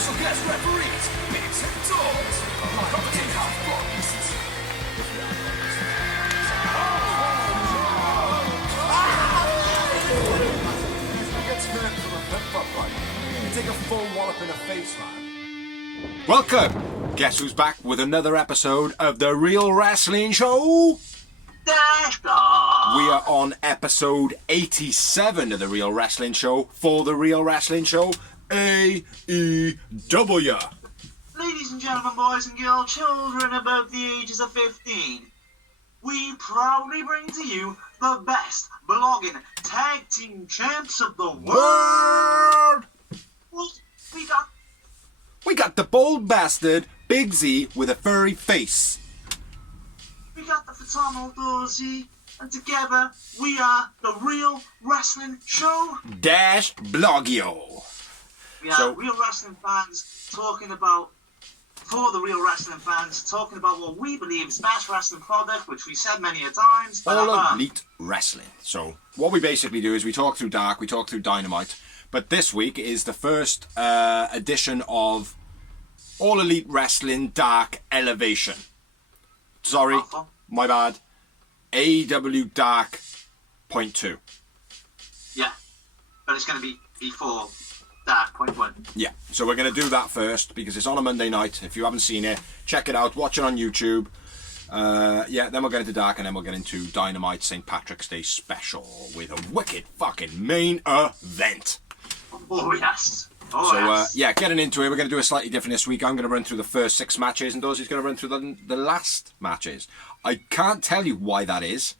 special guest referees, Bigs and Dogs, commentating half boxed. Gets hurt from a flip-flop fight. You take a full wallop in the face, man. Welcome! Guess who's back with another episode of The Real Wrestling Show? We are on episode 87 of The Real Wrestling Show for The Real Wrestling Show AEW. Ladies and gentlemen, boys and girls, children above the ages of 15, we proudly bring to you the best blogging tag team champs of the world. We got the bold bastard, Big Z, with a furry face. We got the phenomenal Dorsey, and together we are the Real Wrestling Show. Dash Blogio. We are real wrestling fans talking about, for the real wrestling fans, talking about what we believe is the best wrestling product, which we said many a times. All Elite Wrestling. So what we basically do is we talk through Dark, we talk through Dynamite, but this week is the first edition of All Elite Wrestling Dark Elevation. Sorry, my bad. AEW Dark .2. Yeah, but it's going to be before Dark .1. Yeah, so we're going to do that first because it's on a Monday night. If you haven't seen it, check it out. Watch it on YouTube. Then we'll get into Dark and then we'll get into Dynamite St Patrick's Day special with a wicked fucking main event. Oh, yes. Getting into it, we're going to do it slightly different this week. I'm going to run through the first 6 matches and Dosey's going to run through the last matches. I can't tell you why that is.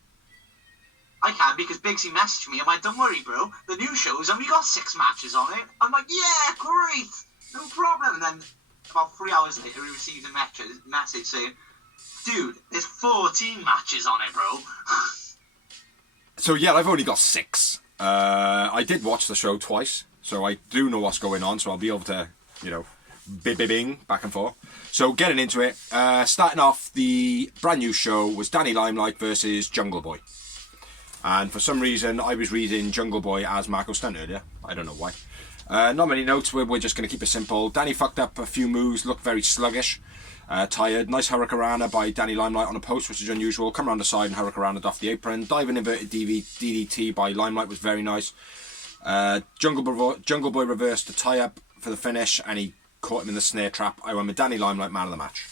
I can, because Bigsy messaged me. I'm like, don't worry, bro. The new show's only got 6 matches on it. I'm like, yeah, great. No problem. And then about 3 hours later, he received a message saying, dude, there's 14 matches on it, bro. So, yeah, I've only got 6. I did watch the show twice, so I do know what's going on, so I'll be able to, bing, back and forth. So, getting into it, starting off, the brand new show was Danny Limelight versus Jungle Boy. And for some reason, I was reading Jungle Boy as Marco Stunt earlier. I don't know why. Not many notes. We're just going to keep it simple. Danny fucked up a few moves, looked very sluggish, tired. Nice Hurricanrana by Danny Limelight on a post, which is unusual. Come around the side and Hurricanrana off the apron. Diving inverted DDT by Limelight was very nice. Jungle Boy reversed the tie-up for the finish, and he caught him in the snare trap. I went with Danny Limelight, man of the match.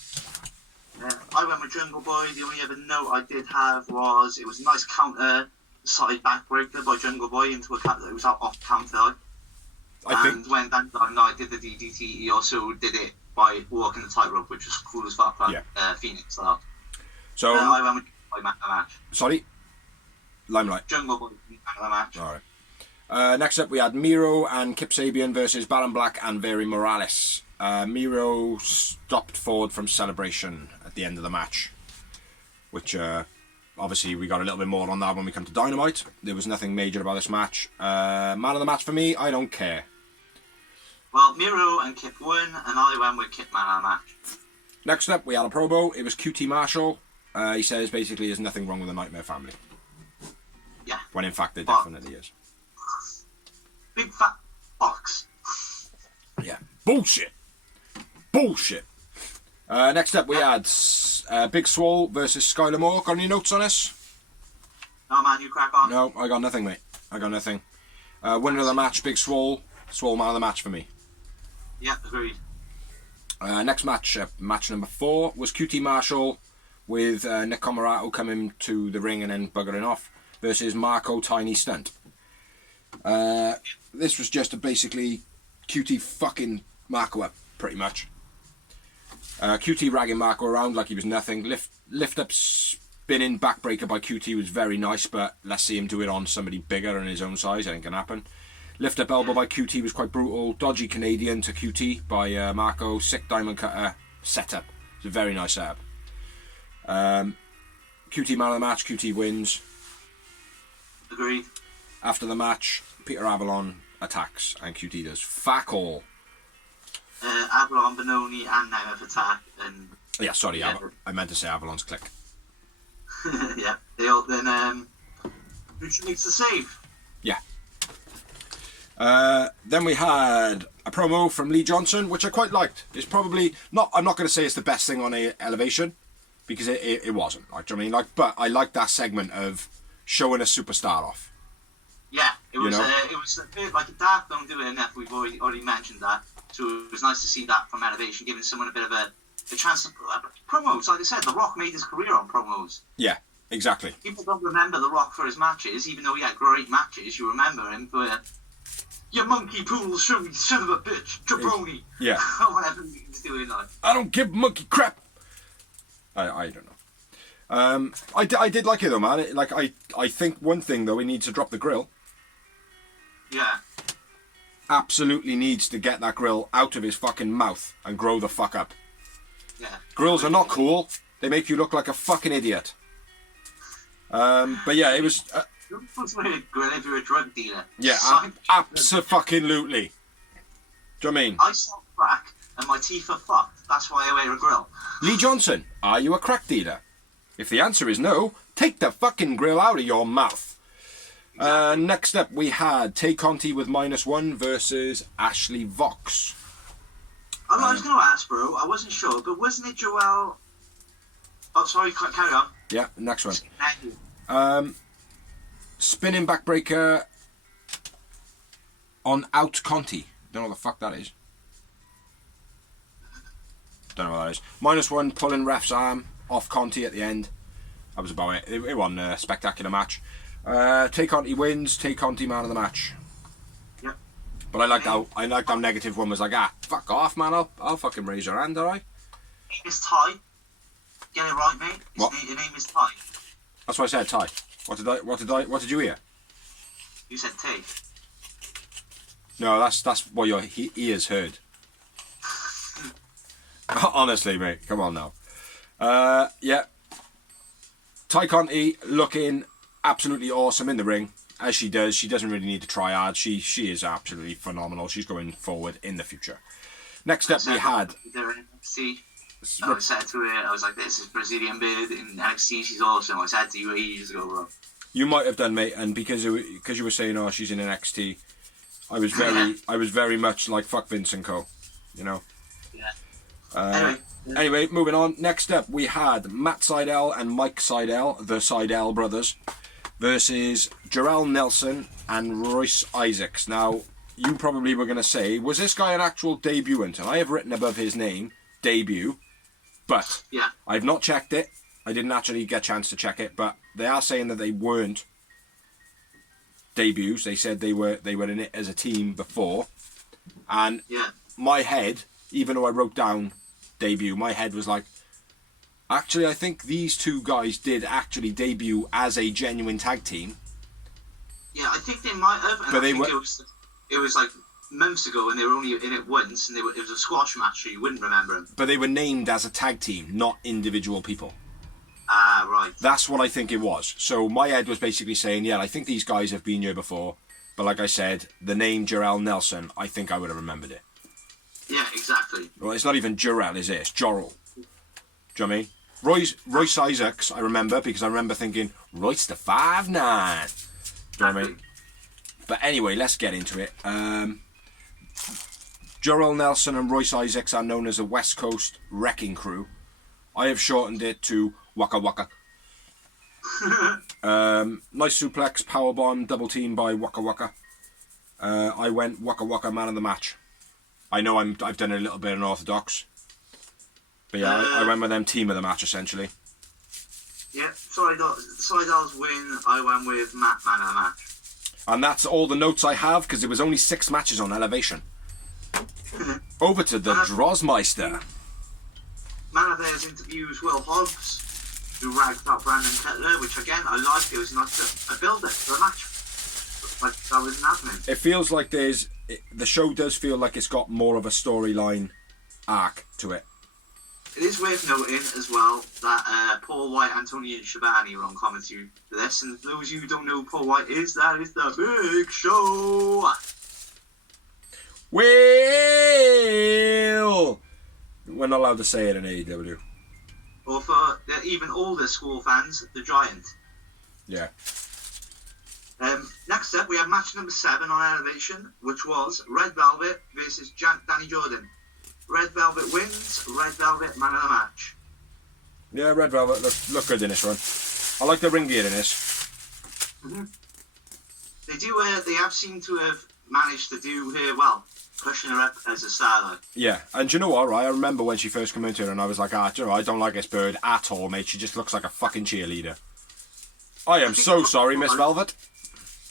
I went with Jungle Boy. The only other note I did have was it was a nice counter side backbreaker by Jungle Boy into a counter. It was off counter. When Dan Limelight did the DDT, he also did it by walking the tightrope, which was cool as fuck. Phoenix style. So I went with Jungle Boy man of the match. Sorry, Limelight. Jungle Boy man of the match. All right. Next up, we had Miro and Kip Sabian versus Baron Black and Very Morales. Miro stopped forward from Celebration at the end of the match, which obviously we got a little bit more on that when we come to Dynamite. There was nothing major about this match. Man of the match for me, I don't care. Well, Miro and Kip won, and I went with Kip man of the match. Next up, we had a promo. It was QT Marshall. He says basically there's nothing wrong with the Nightmare family. Yeah. When in fact there definitely is. Big fat box. Yeah. Bullshit. Next up we had Big Swole versus Skylar Moore. Got any notes on this? No, man, you crack on. No, I got nothing, mate. Winner of the match, Big Swole. Swole man of the match for me. Yeah, agreed. Next match, match number 4, was QT Marshall with Nick Comoroto coming to the ring and then buggering off versus Marco Tiny Stunt. This was just basically QT fucking Marco up, pretty much. QT ragging Marco around like he was nothing. Lift up spinning backbreaker by QT was very nice, but let's see him do it on somebody bigger and his own size. I think can happen. Lift up elbow by QT was quite brutal. Dodgy Canadian to QT by Marco. Sick diamond cutter setup. It's a very nice setup. QT man of the match. QT wins. Agreed. After the match, Peter Avalon attacks and QT does fuck all. Avalon, Benoni, and Nemeth attack. And yeah, sorry, yeah. I meant to say Avalon's click. Yeah, they all then. Lucha makes the save. Yeah. Then we had a promo from Lee Johnson, which I quite liked. It's probably not. I'm not going to say it's the best thing on Elevation, because it wasn't. Like, do you know what I mean? Like, but I liked that segment of showing a superstar off. Yeah, it was. You know? It was a bit like Dark don't do it enough. We've already mentioned that, so it was nice to see that from Elevation, giving someone a bit of a chance to promos. Like I said, The Rock made his career on promos. Yeah, exactly. People don't remember The Rock for his matches, even though he had great matches. You remember him for "You monkey pool, son of a bitch, jabroni." Yeah. Whatever he was doing, like. I don't give monkey crap. I don't know. I did like it though, man. I think one thing though, he needs to drop the grill. Yeah. Absolutely needs to get that grill out of his fucking mouth and grow the fuck up. Yeah. Grills are not cool. They make you look like a fucking idiot. But yeah, it was. You're supposed to wear a grill if you're a drug dealer. Yeah, absolutely. Do you know what I mean? I sell crack and my teeth are fucked. That's why I wear a grill. Lee Johnson, are you a crack dealer? If the answer is no, take the fucking grill out of your mouth. Exactly. Next up, we had Tay Conti with -1 versus Ashley Vox. I was going to ask, bro. I wasn't sure, but wasn't it Joelle? Oh, sorry. Carry on. Yeah, next one. Thank you. Spinning backbreaker on out Conti. Don't know what the fuck that is. Don't know what that is. -1 pulling ref's arm off Conti at the end. That was about it. It wasn't a spectacular match. Tay Conti wins. Tay Conti man of the match. Yep. But I liked how negative one was like, fuck off, man. I'll fucking raise your hand, alright? Name is Ty. Get it right, mate. His name is Ty. That's what I said, Ty. What did you hear? You said Tay. No, that's what your ears heard. Honestly, mate. Come on now. Yeah. Tay Conti looking absolutely awesome in the ring, as she does. She doesn't really need to try hard. She is absolutely phenomenal. She's going forward in the future. Next up, we had. I said to her, I was like, "This is Brazilian bid in NXT. She's awesome." I said to you ages ago, bro. You might have done, mate, and because you were saying, "Oh, she's in NXT," I was very much like fuck Vince and Co. You know. Yeah. Anyway, moving on. Next up, we had Matt Sydal and Mike Sydal, the Sydal brothers, versus Jarrell Nelson and Royce Isaacs. Now, you probably were going to say, was this guy an actual debutant? And I have written above his name, debut, but yeah. I've not checked it. I didn't actually get a chance to check it, but they are saying that they weren't debuts. They said they were in it as a team before. And my head, even though I wrote down debut, my head was like, actually, I think these two guys did actually debut as a genuine tag team. Yeah, I think they might have. And but it was like months ago, and they were only in it once, and it was a squash match, so you wouldn't remember them. But they were named as a tag team, not individual people. Ah, right. That's what I think it was. So my head was basically saying, yeah, I think these guys have been here before. But like I said, the name Jarrell Nelson, I think I would have remembered it. Yeah, exactly. Well, it's not even Jarrell, is it? It's Jorrell. Do you know what I mean? Royce Isaacs, I remember, because I remember thinking, Royce the 5'9". Do you know what I mean? But anyway, let's get into it. Jarrell Nelson and Royce Isaacs are known as the West Coast Wrecking Crew. I have shortened it to Waka Waka. Nice suplex, powerbomb, double team by Waka Waka. I went Waka Waka man of the match. I know I've done a little bit unorthodox. But yeah, I went with them team of the match essentially. Yeah, Sydal's win, I went with Matt man of the match. And that's all the notes I have, because there was only 6 matches on Elevation. Over to the Drozmeister. Man of theirs interviews Will Hobbs, who ragged about Brandon Cutler, which again I liked. It was nice a build-up for a match. Like that wasn't happening. It feels like the show does feel like it's got more of a storyline arc to it. It is worth noting as well that Paul White, Antonio Schiavone were on commentary for this, and for those of you who don't know who Paul White is, that is the Big Show. Well, we're not allowed to say it in AEW. Or for even older school fans, the Giant. Yeah. Next Next up, we have match number 7 on Elevation, which was Red Velvet versus Danny Jordan. Red Velvet wins. Red Velvet man of the match. Yeah, Red Velvet look good in this one. I like the ring gear in this. Mm-hmm. They have seemed to have managed to do her well, pushing her up as a star, though. Yeah, and do you know what, right? I remember when she first came into it and I was like, do you know, I don't like this bird at all, mate. She just looks like a fucking cheerleader. I am so sorry, Miss Velvet.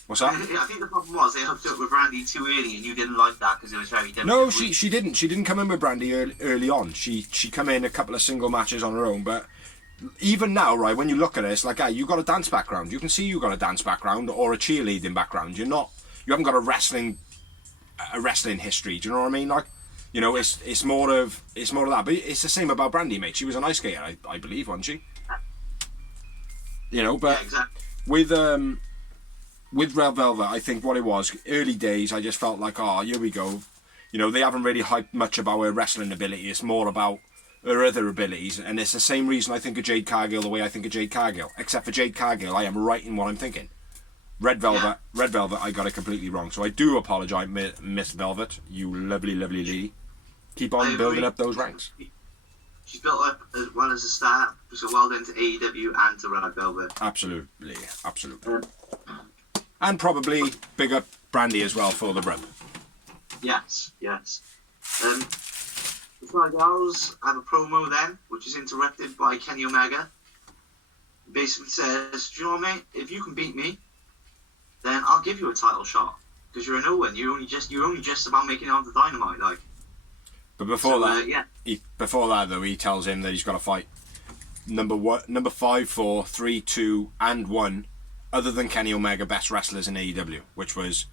What's that? I think the problem was they hooked up with Brandy too early and you didn't like that because it was very different. No, she didn't. She didn't come in with Brandy early on. She come in a couple of single matches on her own, but even now, right, when you look at it, it's like, you got a dance background. You can see you got a dance background or a cheerleading background. You haven't got a wrestling history. Do you know what I mean? Like, you know, it's more of that. But it's the same about Brandy, mate. She was an ice skater, I believe, wasn't she? You know, but yeah, exactly. with Red Velvet, I think what it was, early days, I just felt like, here we go. You know, they haven't really hyped much about her wrestling ability. It's more about her other abilities. And it's the same reason I think of Jade Cargill the way I think of Jade Cargill. Except for Jade Cargill, I am right in what I'm thinking. Red Velvet, I got it completely wrong. So I do apologise, Miss Velvet, you lovely, lovely lady. Keep on building up those ranks. She's built up as well as a star, so well done to AEW and to Red Velvet. Absolutely. And probably big up Brandy as well for the rub. Yes. The Fly Girls have a promo then, which is interrupted by Kenny Omega. Basically says, do you know what, mate? If you can beat me, then I'll give you a title shot. Because you're a no-win. You're only just about making it onto Dynamite, like. But before that, though, he tells him that he's got to fight number 5, 4, 3, 2, and 1, other than Kenny Omega, best wrestlers in AEW, which was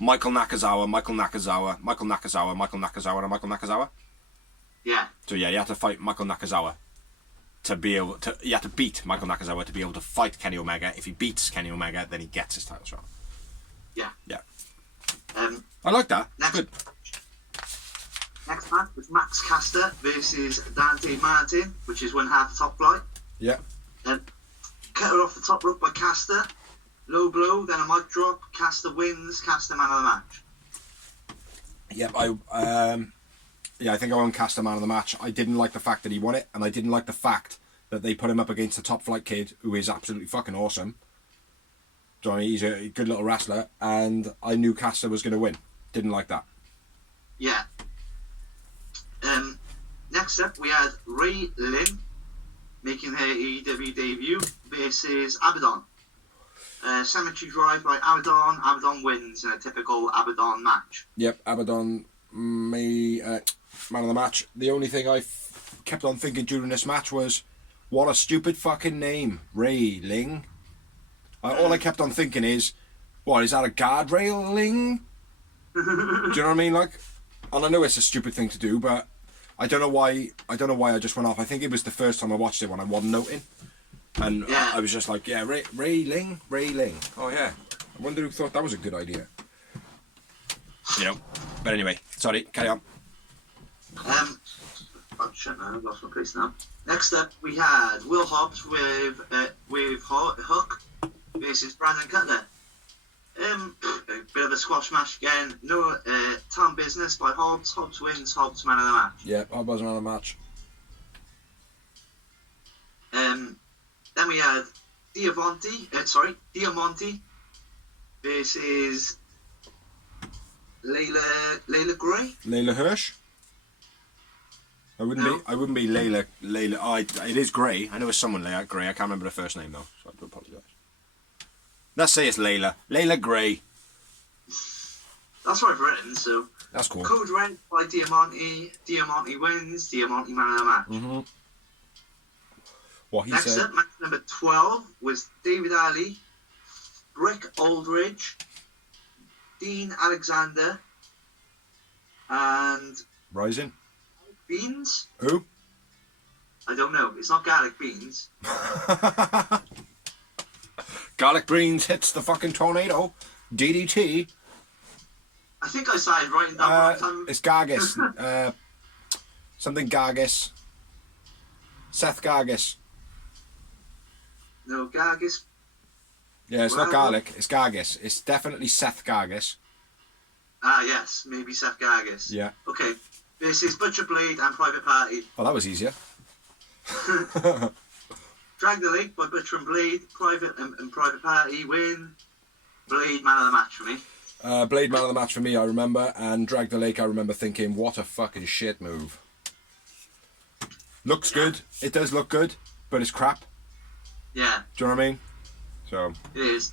Michael Nakazawa, and Michael Nakazawa. Yeah. So yeah, you have to fight Michael Nakazawa you have to beat Michael Nakazawa to be able to fight Kenny Omega. If he beats Kenny Omega, then he gets his title shot. Yeah. I like that. Good. Next match was Max Caster versus Dante Martin, which is 1/2 Top Flight. Yeah. Cut her off the top rope by Caster. Low blow, then a mic drop. Caster wins. Caster man of the match. Yep. I think I won Caster man of the match. I didn't like the fact that he won it, and I didn't like the fact that they put him up against the Top Flight kid, who is absolutely fucking awesome. Johnny, he's a good little wrestler, and I knew Caster was going to win. Didn't like that. Yeah. Next up, we had Ray Lynn making her AEW debut versus Abaddon. Cemetery Drive by Abaddon. Abaddon wins in a typical Abaddon match. Yep, Abaddon, man of the match. The only thing I kept on thinking during this match was, what a stupid fucking name, Ray Ling. All I kept on thinking is, what, is that a guardrail Ling? Do you know what I mean? Like, and I know it's a stupid thing to do, but I don't know why I just went off. I think it was the first time I watched it when I wasn't noting. And I was just like, yeah, Ray Ling. Oh yeah. I wonder who thought that was a good idea. You know. But anyway, sorry, carry on. Oh shit, man, I've lost my place now. Next up, we had Will Hobbs with Hook versus Brandon Cutler. A bit of a squash match again. No town business by Hobbs. Hobbs wins. Hobbs man of the match. Yeah, Hobbs was man of the match. Then we had Diamante versus Layla Gray. Layla Hirsch. I wouldn't be Layla. It is Gray. I know it's someone Gray. I can't remember the first name though, so I do apologise. Let's say it's Layla. Layla Gray. That's what I've written, so. That's cool. Code Red by Diamante. Diamante wins. Diamante man of the match. Mm-hmm. What he Next said. up, match number 12 was David Ali, Rick Aldridge, Dean Alexander, and Rising. Beans. Who? I don't know. It's not garlic beans. Garlic beans hits the fucking tornado. DDT. I think I started writing down right time. It's Gargis. Something Gargis. Seth Gargis. No, Gargis. Yeah, it's not garlic. It's Gargis. It's definitely Seth Gargis. Ah, yes. Maybe Seth Gargis. Yeah. Okay. This is Butcher Blade and Private Party. Oh, that was easier. Drag the Lake by Butcher and Blade. And Private Party win. Blade, man of the match for me. Blade, man of the match for me, I remember. And Drag the Lake, I remember thinking, what a fucking shit move. Looks good. It does look good, but it's crap. Yeah. Do you know what I mean? So. It is.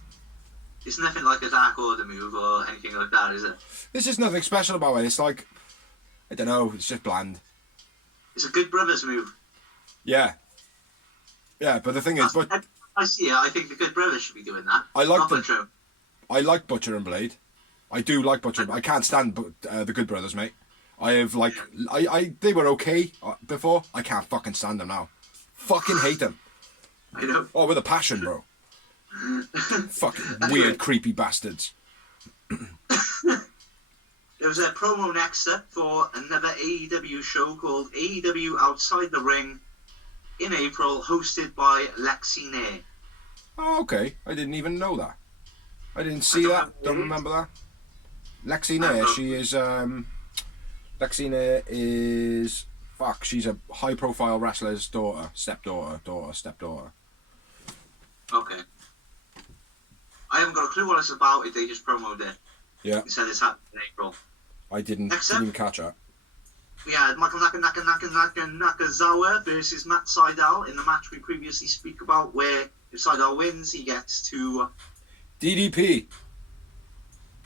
It's nothing like a Dark Order move or anything like that, is it? There's just nothing special about it. It's like, I don't know, it's just bland. It's a Good Brothers move. Yeah. Yeah, but the thing is, I see it. I think the Good Brothers should be doing that. I like Butcher. I like Butcher and Blade. I do like Butcher. I can't stand the Good Brothers, mate. I have like, they were okay before. I can't fucking stand them now. Fucking hate them. I know. Oh, with a passion, bro. Fucking weird, creepy bastards. There was a promo next up for another AEW show called AEW Outside the Ring in April, hosted by Lexi Nair. Oh, okay. I didn't even know that. I didn't see that. Don't remember that. Lexi Nair, she is, Lexi Nair is, fuck, she's a high-profile wrestler's daughter, stepdaughter. Okay. I haven't got a clue what it's about. They just promoted it. Yeah. They said it's happening in April. I didn't even catch that. We had Michael Nakazawa versus Matt Sydal in the match we previously speak about, where if Sydal wins, he gets to... DDP.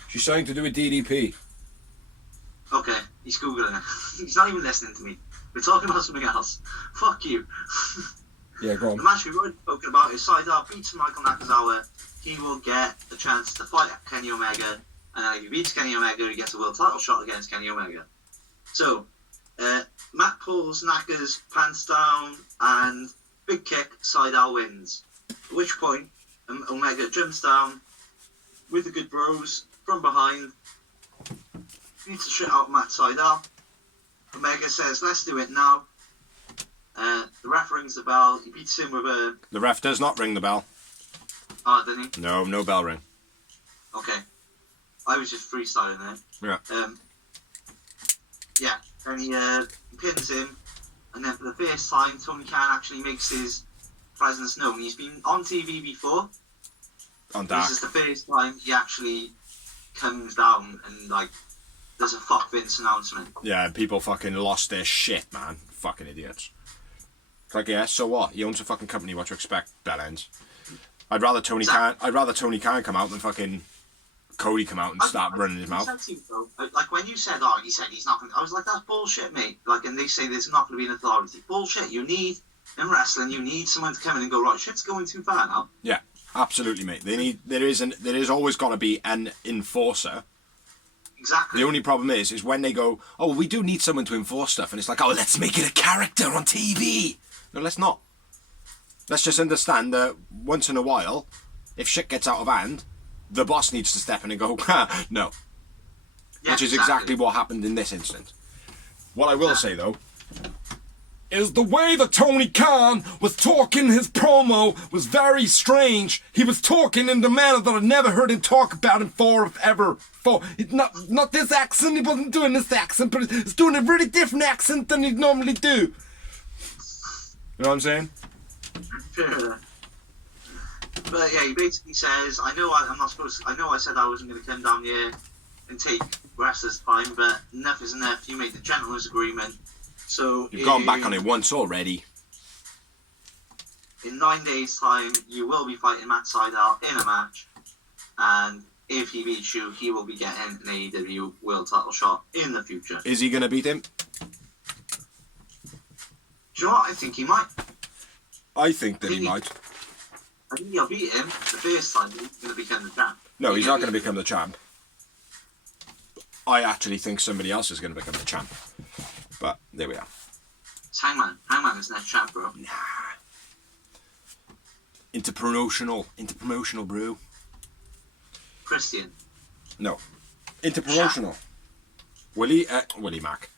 She's starting to do a DDP. Okay, he's Googling it. He's not even listening to me. We're talking about something else. Fuck you. Yeah, go on. The match we've already spoken about is Sydal beats Michael Nakazawa. He will get the chance to fight Kenny Omega, and if he beats Kenny Omega, he gets a world title shot against Kenny Omega. So, Matt pulls Naka's pants down, and big kick, Sydal wins. At which point, Omega jumps down with the Good Bros from behind, beats the shit out of Matt Sydal. Omega says, let's do it now. The ref rings the bell. He beats him with a... The ref does not ring the bell. Oh, didn't he? No bell ring. Okay. I was just freestyling there. Yeah. Yeah, and he pins him, and then for the first time, Tony Khan actually makes his presence known. He's been on TV before. On Dark. This is the first time he actually comes down and, like, there's a fuck Vince announcement. Yeah, people fucking lost their shit, man. Fucking idiots. It's like, yeah, so what? He owns a fucking company, what do you expect, bellends? I'd rather Tony Khan come out than fucking Cody come out and start running his mouth. Like when you said, he said he's not going to... I was like, that's bullshit, mate. Like, and they say there's not going to be an authority. Bullshit. You need, in wrestling, you need someone to come in and go, right, shit's going too far now. Yeah, absolutely, mate. There is always got to be an enforcer. Exactly. The only problem is when they go, oh, we do need someone to enforce stuff, and it's like, oh, let's make it a character on TV. No, let's not. Let's just understand that once in a while, if shit gets out of hand, the boss needs to step in and go, no. Yeah, which is exactly what happened in this instance. What I will say, though, is the way that Tony Khan was talking his promo was very strange. He was talking in the manner that I've never heard him talk about him ever. Not this accent, he wasn't doing this accent, but he's doing a really different accent than he'd normally do. You know what I'm saying? But yeah, he basically says, I know I said I wasn't going to come down here and take wrestlers' time, but enough is enough. You made the gentleman's agreement. So you've gone back on it once already. In 9 days' time, you will be fighting Matt Sydal in a match, and if he beats you, he will be getting an AEW World Title shot in the future. Is he going to beat him? Do you know what? I think he might. I think that he might. I think he'll beat him the first time. He's going to become the champ. No, he's not going to become the champ. I actually think somebody else is going to become the champ. But there we are. It's Hangman. Hangman is next champ, bro. Nah. Interpromotional, bro. Christian. No. Interpromotional. Willie Mack.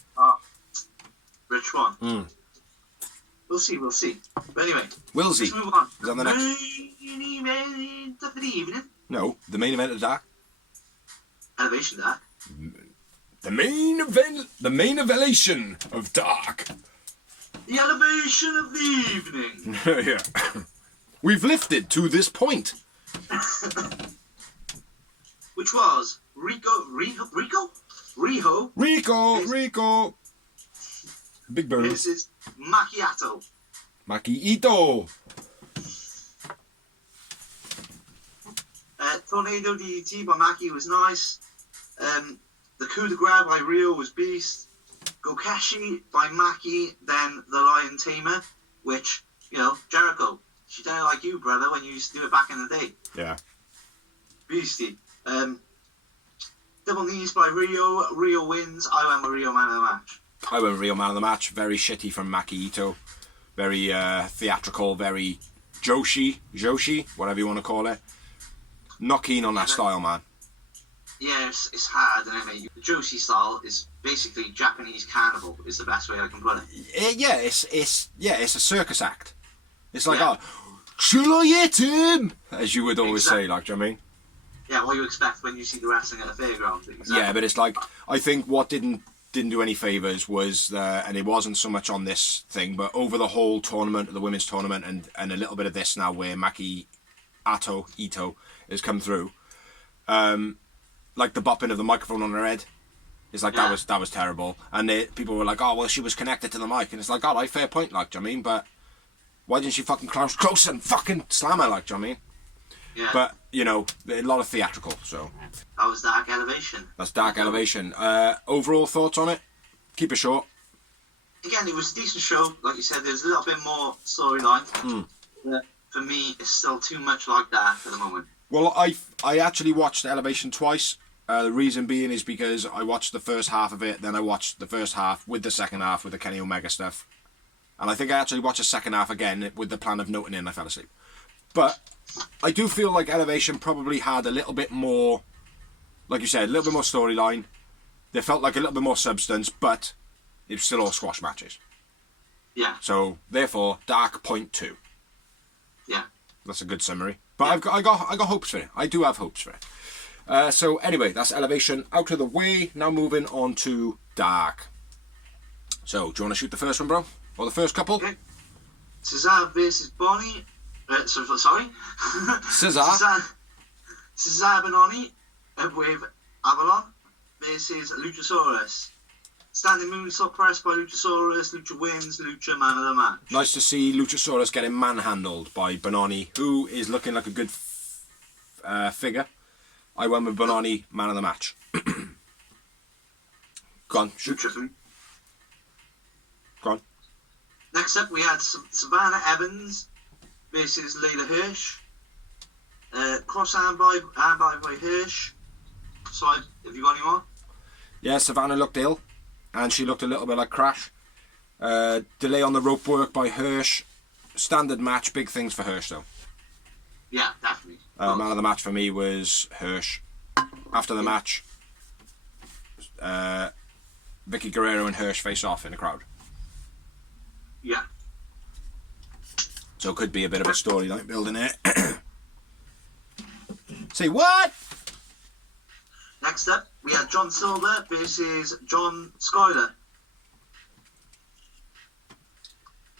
Rich Swann. We'll see. But anyway. Willsy. Let's move on. Is on the next. main event of the evening. No, the main event of Dark. Elevation Dark. The main event, the main elevation of Dark. The elevation of the evening. Yeah. We've lifted to this point. Which was Rico. Big Bird. This is Macchiato. Maki Ito. Tornado DDT by Maki was nice. The coup de grace by Rio was beast. Gokashi by Maki, then the Lion Tamer, which, Jericho, she done it like you, brother, when you used to do it back in the day. Yeah. Beastie. Double knees by Rio. Rio wins. I went with Rio man of the match. I went Rio man of the match. Very shitty from Maki Ito. Very theatrical, very Joshi, whatever you want to call it. Not keen on that style, man. Yeah, it's hard, isn't it, mate? The Joshi style is basically Japanese carnival, is the best way I can put it. Yeah, it's a circus act. It's like, shall I hit him? As you would always say, like, do you know what I mean? Yeah, what you expect when you see the wrestling at a fairground. Exactly. Yeah, but it's like, I think what didn't do any favours was, and it wasn't so much on this thing, but over the whole tournament, the women's tournament, and a little bit of this now where Maki Ito has come through, like the bopping of the microphone on her head. It's like, that was terrible. And people were like, oh, well, she was connected to the mic. And it's like, alright, fair point, like, do you know what I mean? But why didn't she fucking crouch close and fucking slam her, like, do you know what I mean? Yeah. But, a lot of theatrical, so. That was Dark Elevation. That's Dark Elevation. Overall thoughts on it? Keep it short. Again, it was a decent show. Like you said, there's a little bit more storyline. But for me, it's still too much like that at the moment. Well, I actually watched Elevation twice. The reason being is because I watched the first half of it, then I watched the first half with the second half with the Kenny Omega stuff. And I think I actually watched the second half again with the plan of noting in I fell asleep. But I do feel like Elevation probably had a little bit more, like you said, a little bit more storyline. They felt like a little bit more substance, but it was still all squash matches. Yeah. So, therefore, Dark Point 2. Yeah. That's a good summary. But I got hopes for it. I do have hopes for it. So anyway, that's Elevation out of the way. Now moving on to Dark. So, do you want to shoot the first one, bro? Or the first couple? Okay. Cesar versus Bonnie. Sorry. Cesar. Cesar Bononi with Avalon versus Luchasaurus. Standing moonsault press by Luchasaurus. Lucha wins. Lucha man of the match. Nice to see Luchasaurus getting manhandled by Bononi, who is looking like a good figure. I went with Bononi, man of the match. Go on, shoot. Go on. Next up, we had Savannah Evans versus Layla Hirsch. Cross armbar by Hirsch. Side, have you got any more? Yeah, Savannah looked ill, and she looked a little bit like Crash. Delay on the rope work by Hirsch. Standard match, big things for Hirsch though. Yeah, definitely. Man of the match for me was Hirsch. After the match, Vicky Guerrero and Hirsch face off in the crowd. Yeah. So it could be a bit of a storyline building it. Say what? Next up, we had John Silver versus John Skyler.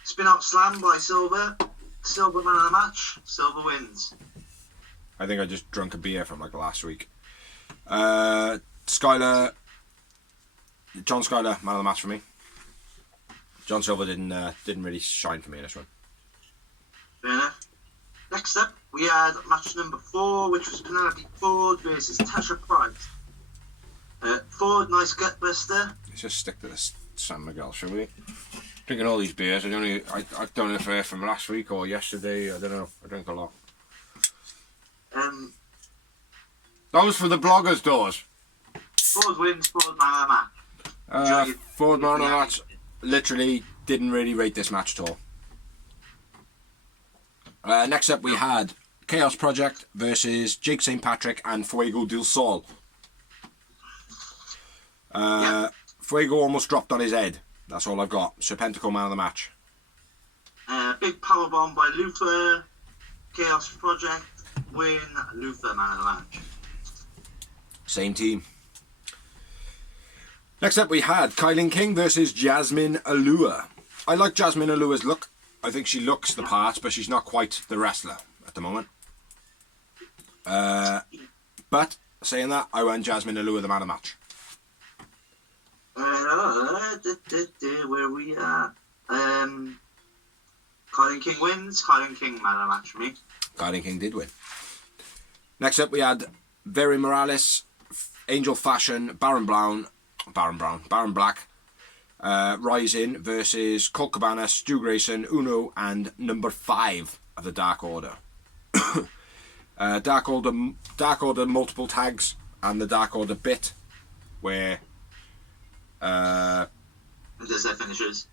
Spin out slam by Silver. Silver man of the match. Silver wins. I think I just drunk a beer from like last week. Skyler, John Skyler, man of the match for me. John Silver didn't really shine for me in this one. Fair enough. Next up, we had match number 4, which was Penelope Ford versus Tasha Price. Ford, nice gutbuster. Let's just stick to this San Miguel, shall we? Drinking all these beers. I don't know if they're from last week or yesterday. I don't know. I drink a lot. That was for the bloggers' doors. Ford wins. Ford man of the match. Ford man of the match. Literally didn't really rate this match at all. Next up we had Chaos Project versus Jake St Patrick and Fuego del Sol. Fuego almost dropped on his head. That's all I've got. Serpentico man of the match. Big powerbomb by Luther. Chaos Project win. Luther, man of the match. Same team. Next up, we had Kylie King versus Jasmine Allure. I like Jasmine Allure's look. I think she looks the part, but she's not quite the wrestler at the moment. But saying that, I went Jasmine Allure the man of the match. Where we at? Colin King wins. Colin King man of the match for me. Kylie King did win. Next up, we had Very Morales, Angel Fashion, Baron Black, Rising versus Colt Cabana, Stu Grayson, Uno, and number 5 of the Dark Order. Dark Order multiple tags and the Dark Order bit where There's their finishers.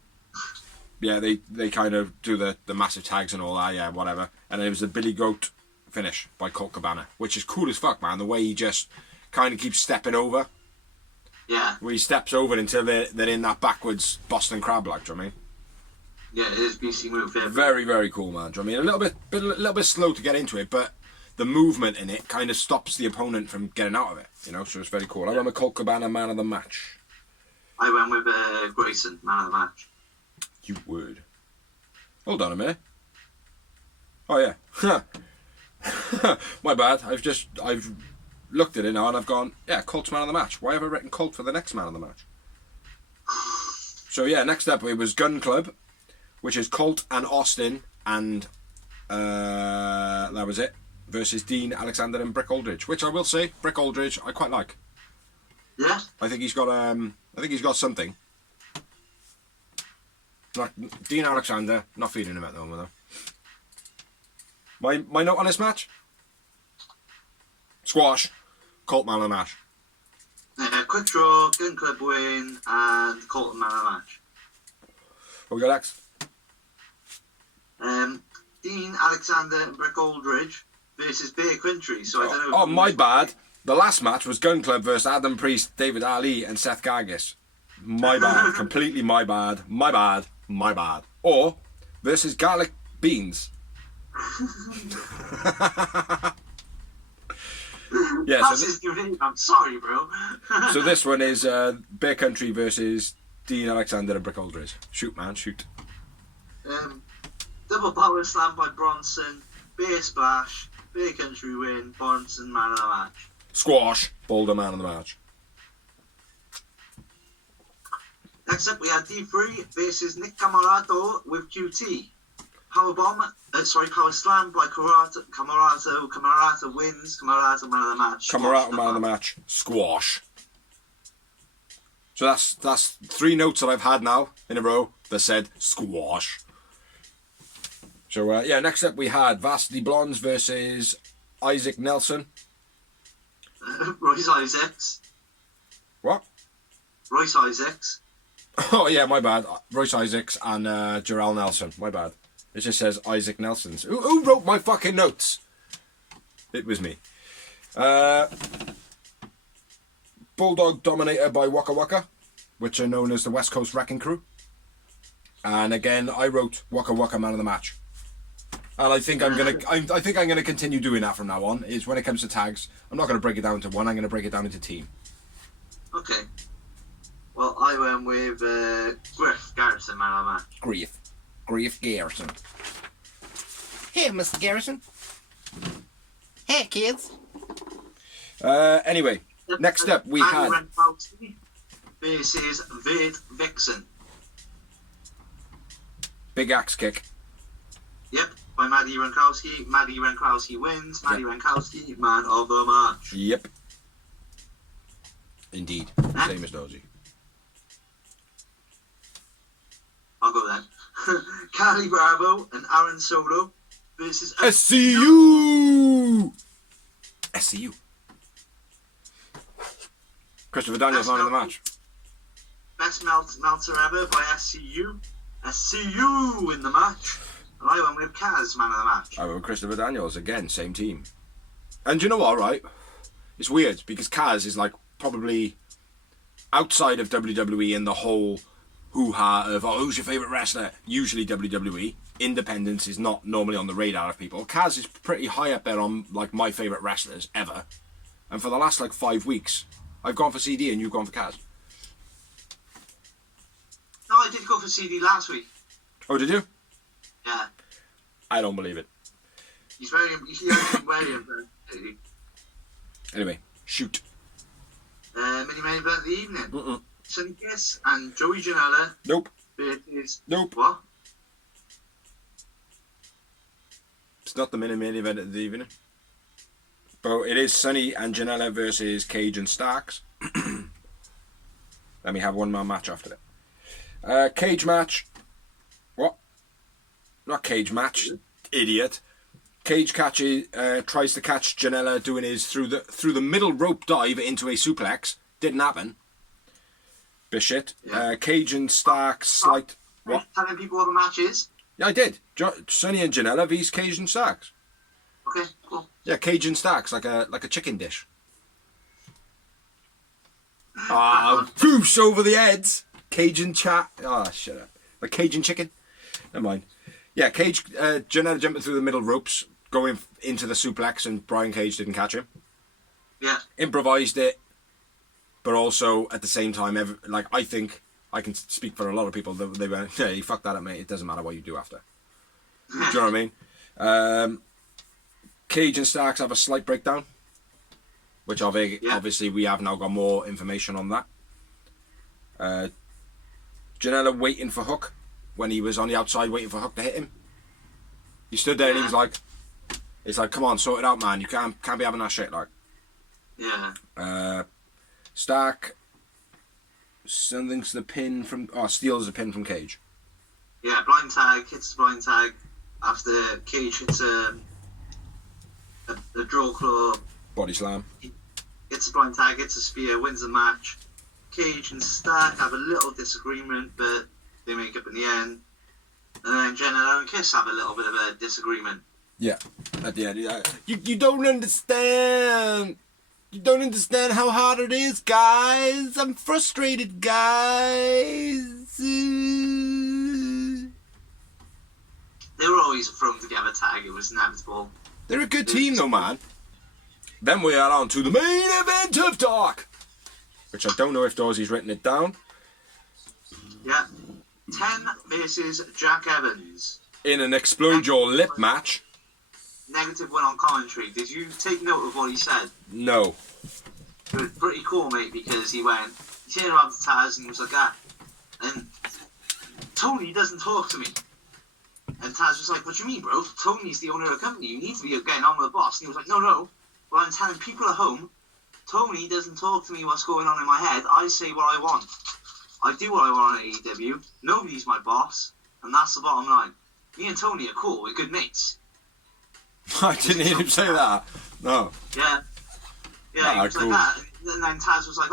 Yeah, they kind of do the massive tags and all that, yeah, whatever. And it was the Billy Goat finish by Colt Cabana, which is cool as fuck, man. The way he just kind of keeps stepping over. Yeah. Where he steps over until they're in that backwards Boston Crab, like, do you know what I mean? Yeah, it is BC move. Yeah. Very, very cool, man. Do you know what I mean? A little bit slow to get into it, but the movement in it kind of stops the opponent from getting out of it, you know, so it's very cool. I went with Colt Cabana, man of the match. I went with Grayson, man of the match. You would. Hold on a minute. Oh, yeah. My bad. I've looked at it now and I've gone, yeah, Colt's man of the match. Why have I written Colt for the next man of the match? So, yeah, next up it was Gun Club, which is Colt and Austin and that was it, versus Dean Alexander and Brick Aldridge, which I will say, Brick Aldridge, I quite like. Yeah. I think he's got something. Like Dean Alexander, not feeling him at the moment though. My note on this match: squash, Colt man of the match. Quick draw, Gun Club win, and Colton man of the match. What we got next? Dean Alexander and Brick Aldridge versus Bear Country. So I don't know. Oh, my bad. The last match was Gun Club versus Adam Priest, David Ali, and Seth Gargis. My bad. Completely my bad. My bad. My bad. Or versus Garlic Beans. Yeah, That's his new name. I'm sorry, bro. So this one is Bear Country versus Dean Alexander and Brick Aldridge. Shoot, man, shoot. Double power slam by Bronson. Bear splash. Bear Country win. Bronson man of the match. Squash, Boulder man of the match. Next up, we had D3 versus Nick Camarato with QT. Power slam by Camarato wins. Camarato man of the match. Camarato man of the match. Squash. So that's 3 notes that I've had now in a row that said squash. So yeah, next up we had Varsity Blondes versus Isaac Nelson. Royce Isaacs. What? Royce Isaacs. Oh yeah, my bad. Royce Isaacs and Jarrell Nelson. My bad. It just says Isaac Nelson's. Who wrote my fucking notes? It was me. Bulldog Dominator by Waka Waka, which are known as the West Coast Wrecking Crew. And again, I wrote Waka Waka man of the match. And I think I'm gonna continue doing that from now on. Is when it comes to tags, I'm not gonna break it down to one. I'm gonna break it down into team. Okay. Well, I went with Griff Garrison, man of the match. Griff Garrison. Hey, Mr. Garrison. Hey, kids. Anyway, next up we had versus Vert Vixen. Big Axe Kick. Yep, by Maddie Rankowski. Maddie Rankowski wins. Maddie Rankowski, man of the match. Yep. Indeed. Same as Dozy. I'll go then. Cali Bravo and Aaron Solo versus SCU. SCU. Christopher Daniels man of the match. Best Meltzer ever by SCU. SCU in the match. And I went with Kaz, man of the match. I went with Christopher Daniels, again, same team. And you know what, right? It's weird, because Kaz is like probably outside of WWE in the whole hoo-ha of, oh, who's your favourite wrestler? Usually WWE. independence is not normally on the radar of people. Kaz is pretty high up there on like my favourite wrestlers ever. And for the last like 5 weeks, I've gone for CD and you've gone for Kaz. No, I did go for CD last week. Oh, did you? Yeah. I don't believe it. He's very impressive. Anyway, shoot. Mini main event of the evening. Sonny Kiss and Joey Janela. Nope. Nope. What? It's not the main event of the evening. But it is Sonny and Janela versus Cage and Starks. Let me have one more match after that. Cage match. What? Not cage match, idiot. Cage catches, tries to catch Janela doing his through the middle rope dive into a suplex. Didn't happen. Bit shit. Yeah. Cage and Starks slight. What? Telling people what the match is? Yeah, I did. Sonny and Janela vs Cage and Starks. Okay, cool. Yeah, Cage and Starks like a chicken dish. Ah, whoosh over the heads. Cajun chat. Ah, shut up. Like Cajun chicken. Never mind. Yeah, Cage, Janela jumping through the middle ropes, going into the suplex, and Brian Cage didn't catch him. Yeah. Improvised it, but also at the same time, I think I can speak for a lot of people. They went, "Yeah, you fucked that up, mate. It doesn't matter what you do after." Do you know what I mean? Cage and Starks have a slight breakdown, which obviously we have now got more information on that. Janela waiting for Hook when he was on the outside waiting for Hook to hit him. He stood there and he was like, "It's like, come on, sort it out, man. You can't be having that shit." Like, yeah. Stark something's the pin from steals the pin from Cage. Yeah, blind tag, hits the blind tag after Cage hits a draw claw. Body slam. Gets a blind tag, gets a spear, wins the match. Cage and Stark have a little disagreement, but they make up in the end. And then Janela and Kiss have a little bit of a disagreement. Yeah, at the end. You don't understand. You don't understand how hard it is, guys. I'm frustrated, guys. They were always a thrown together tag. It was inevitable. They're a good team, though, man. Then we are on to the main event of Dark, which I don't know if Dawsey's written it down. Yeah. 10 versus Jack Evans. In an explode your lip match. Negative one on commentary. Did you take note of what he said? No. It was pretty cool, mate, because he turned around to Taz and he was like, and Tony doesn't talk to me. And Taz was like, what do you mean, bro? Tony's the owner of the company. You need to be getting on with the boss. And he was like, no. Well, I'm telling people at home, Tony doesn't talk to me what's going on in my head. I say what I want. I do what I want on AEW. Nobody's my boss. And that's the bottom line. Me and Tony are cool. We're good mates. I didn't hear him say that. No. Yeah. Yeah, he was cool. like that. And then Taz was like,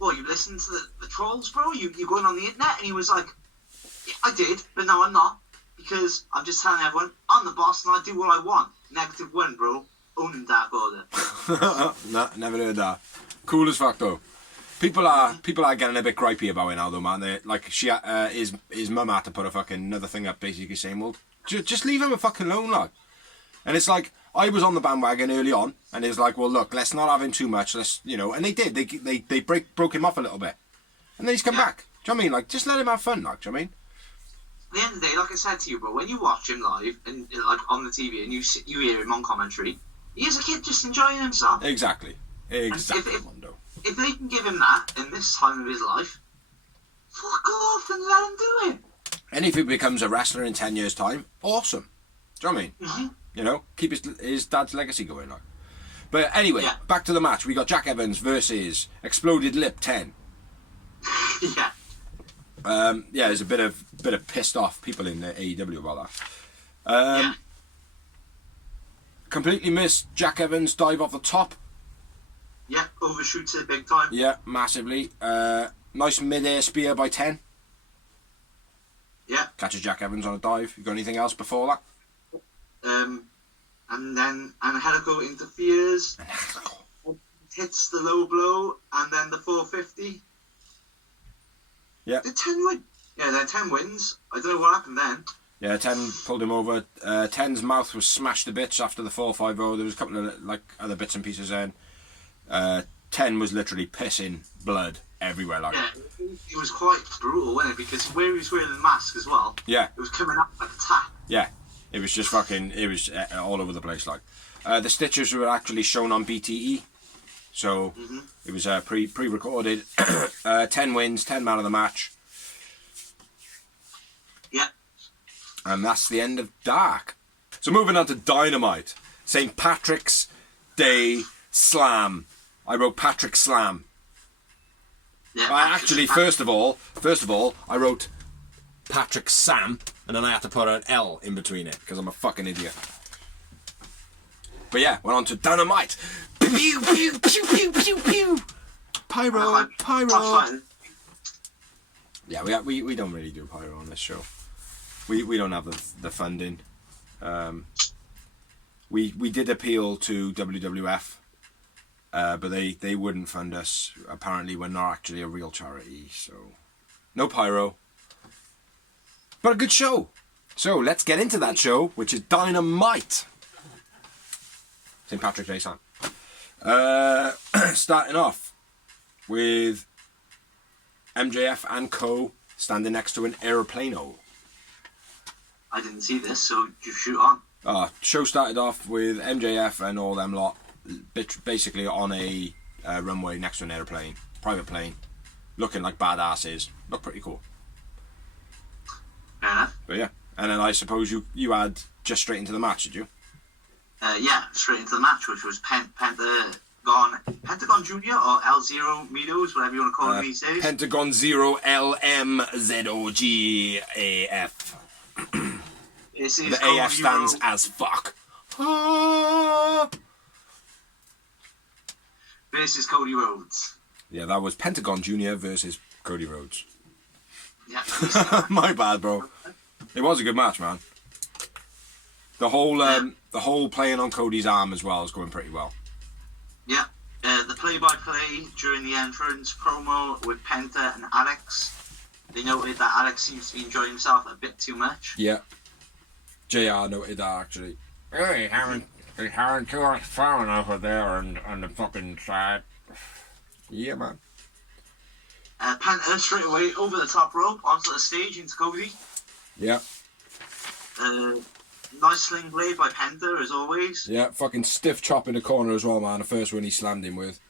well, you listen to the trolls, bro? You're going on the internet? And he was like, yeah, I did, but no, I'm not. Because I'm just telling everyone, I'm the boss and I do what I want. Negative one, bro. Owning Dark Order. No, never heard that. Cool as fuck, though. People are getting a bit gripey about it now, though, man. They like his mum had to put a fucking another thing up, basically saying, well, just leave him a fucking alone, like. And it's like, I was on the bandwagon early on, and it was like, well, look, let's not have him too much. Let's, and they did. They broke him off a little bit, and then he's come back. Do you know what I mean? Like, just let him have fun, like. Do you know what I mean? At the end of the day, like I said to you, bro, when you watch him live and like on the TV and you hear him on commentary, he is a kid just enjoying himself. Exactly, Mondo. If they can give him that in this time of his life, fuck off and let him do it. And if he becomes a wrestler in 10 years' time, awesome. Do you know what I mean? Mm-hmm. Keep his dad's legacy going on. But anyway, back to the match. We got Jack Evans versus Exploded Lip 10. Yeah. There's a bit of pissed off people in the AEW about that. Completely missed Jack Evans dive off the top. Yeah, overshoots it big time. Yeah, massively. Nice mid-air spear by 10. Yeah. Catches Jack Evans on a dive. You got anything else before that? And then Angelico interferes. Hits the low blow, and then the 450. Yeah. Did 10 win? Yeah, then 10 wins. I don't know what happened then. Yeah, 10 pulled him over. 10's mouth was smashed to bits after the 4-5-0. There was a couple of like other bits and pieces then. 10 was literally pissing blood everywhere. Like, yeah, it was quite brutal, wasn't it? Because where he was wearing the mask as well, yeah, it was coming up like a tap. Yeah, it was just fucking. It was all over the place. Like, the stitches were actually shown on BTE, so it was pre-recorded. 10 wins, 10 man of the match. Yeah. And that's the end of Dark. So moving on to Dynamite. St Patrick's Day Slam. I wrote Patrick Slam. Yeah. I actually, first of all, I wrote Patrick Sam, and then I had to put an L in between it, because I'm a fucking idiot. But yeah, went on to Dynamite. Pew, pew, pew, pew, pew, pew. Pyro, pyro. Yeah, we don't really do pyro on this show. We don't have the funding. We did appeal to WWF, but they wouldn't fund us. Apparently, we're not actually a real charity, so no pyro. But a good show. So let's get into that show, which is Dynamite. St. Patrick's Day Slam. Starting off with MJF and Co. standing next to an aeroplano. I didn't see this, so just shoot on. Show started off with MJF and all them lot basically on a runway next to an aeroplane, private plane, looking like badasses. Looked pretty cool. Fair enough. But yeah, and then I suppose you had just straight into the match, did you? Yeah, straight into the match, which was Pentagon Jr. or L0 Meadows, whatever you want to call him these days. Pentagon 0 LMZOGAF. The AF stands as fuck. Versus Cody Rhodes. Yeah, that was Pentagon Jr. versus Cody Rhodes. Yeah. My bad, bro. It was a good match, man. The whole playing on Cody's arm as well is going pretty well. Yeah. The play-by-play during the entrance promo with Penta and Alex. They noted that Alex seems to be enjoying himself a bit too much. Yeah. JR noted that actually. Hey, he's having too much fun over there on the fucking side. Yeah, man. Penta straight away over the top rope onto the stage into Cody. Yeah. Nice sling blade by Penta as always. Yeah, fucking stiff chop in the corner as well, man. The first one he slammed him with.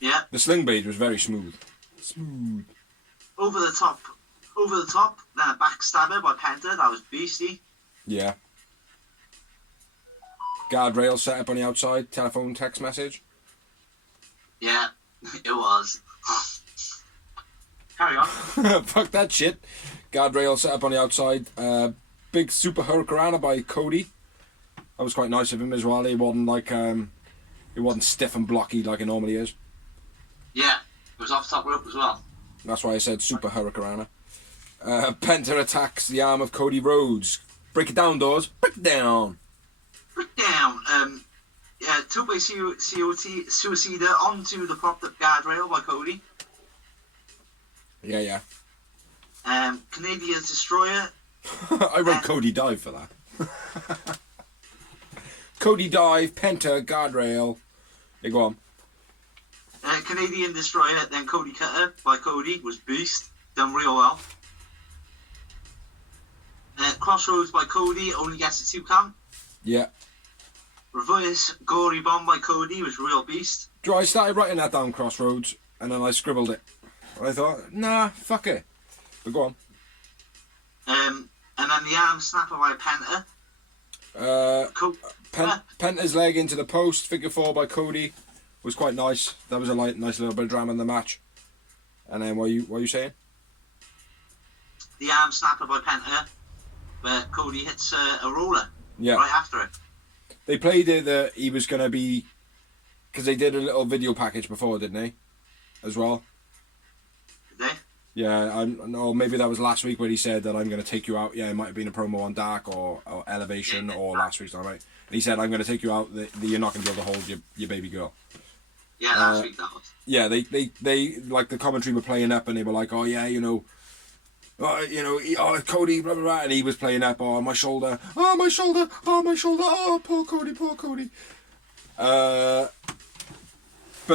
Yeah. The sling blade was very smooth. Smooth. Over the top, then a backstabber by Penta, that was beastie. Yeah. Guardrail set up on the outside, telephone text message. Yeah, it was. Carry on. Fuck that shit. Guardrail set up on the outside. Big super hurricanrana by Cody. That was quite nice of him as well. He wasn't like it wasn't stiff and blocky like it normally is. Yeah, it was off top rope as well. That's why I said super hurricanrana. Penta attacks the arm of Cody Rhodes. Break it down, Doors. Break it down. Break down. Yeah, took by Suicida onto the propped up guardrail by Cody. Yeah. Canadian's Destroyer. I wrote Cody Dive for that. Cody Dive, Penta, guardrail. Hey, go on. Canadian Destroyer, then Cody Cutter by Cody was beast. Done real well. Crossroads by Cody only gets a 2 count. Yeah. Reverse Gory Bomb by Cody was real beast. I started writing that down, Crossroads, and then I scribbled it. I thought, nah, fuck it. But go on. And then the arm snapper by Penta. Penta's leg into the post, figure 4 by Cody, was quite nice. That was a nice little bit of drama in the match. And then what are you saying? The arm snapper by Penta, where Cody hits a roller. Yeah. Right after it. They played it that he was going to be... Because they did a little video package before, didn't they? As well. Did they? Yeah, or maybe that was last week where he said that I'm going to take you out. Yeah, it might have been a promo on Dark or Elevation or last week's Dynamite. And he said, I'm going to take you out, you're not going to be able to hold your baby girl. Yeah, last week that was. Yeah, they like the commentary were playing up and they were like, oh yeah, you know, Cody, blah, blah, blah, and he was playing up, oh, my shoulder, oh, poor Cody. But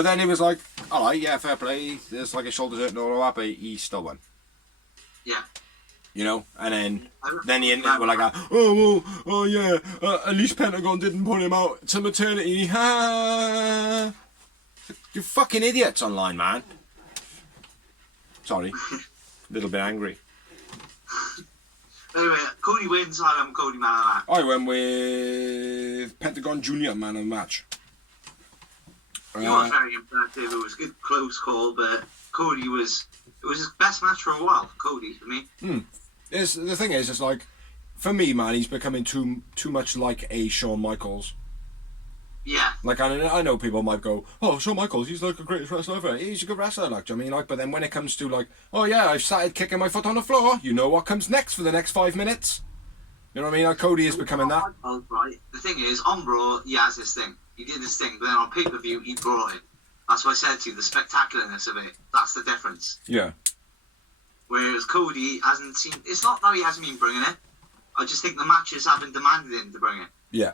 then he was like, all right, yeah, fair play, there's like his shoulders hurting and all that, but he still won. Yeah. And then the internet were like, oh yeah, at least Pentagon didn't put him out to maternity. Ha! You fucking idiots online, man. Sorry. A little bit angry. Anyway, Cody wins. I am Cody man of the match. I went with Pentagon Jr. man of the match. He was very impressive. It was a good close call, but Cody it was his best match for a while. Cody, for me. The thing is, it's like, for me, man, he's becoming too much like a Shawn Michaels. Yeah. Like, I know people might go, oh, Shawn Michaels, he's like the greatest wrestler ever. He's a good wrestler, like, do you know what I mean? Like, but then when it comes to, like, oh yeah, I've started kicking my foot on the floor, you know what comes next for the next 5 minutes? You know what I mean? Like, Cody is becoming that. Oh, right. The thing is, on Raw, he has this thing. He did this thing, but then on pay-per-view, he brought it. That's what I said to you, the spectacularness of it. That's the difference. Yeah. Whereas Cody hasn't seen... It's not that he hasn't been bringing it. I just think the matches haven't demanded him to bring it. Yeah.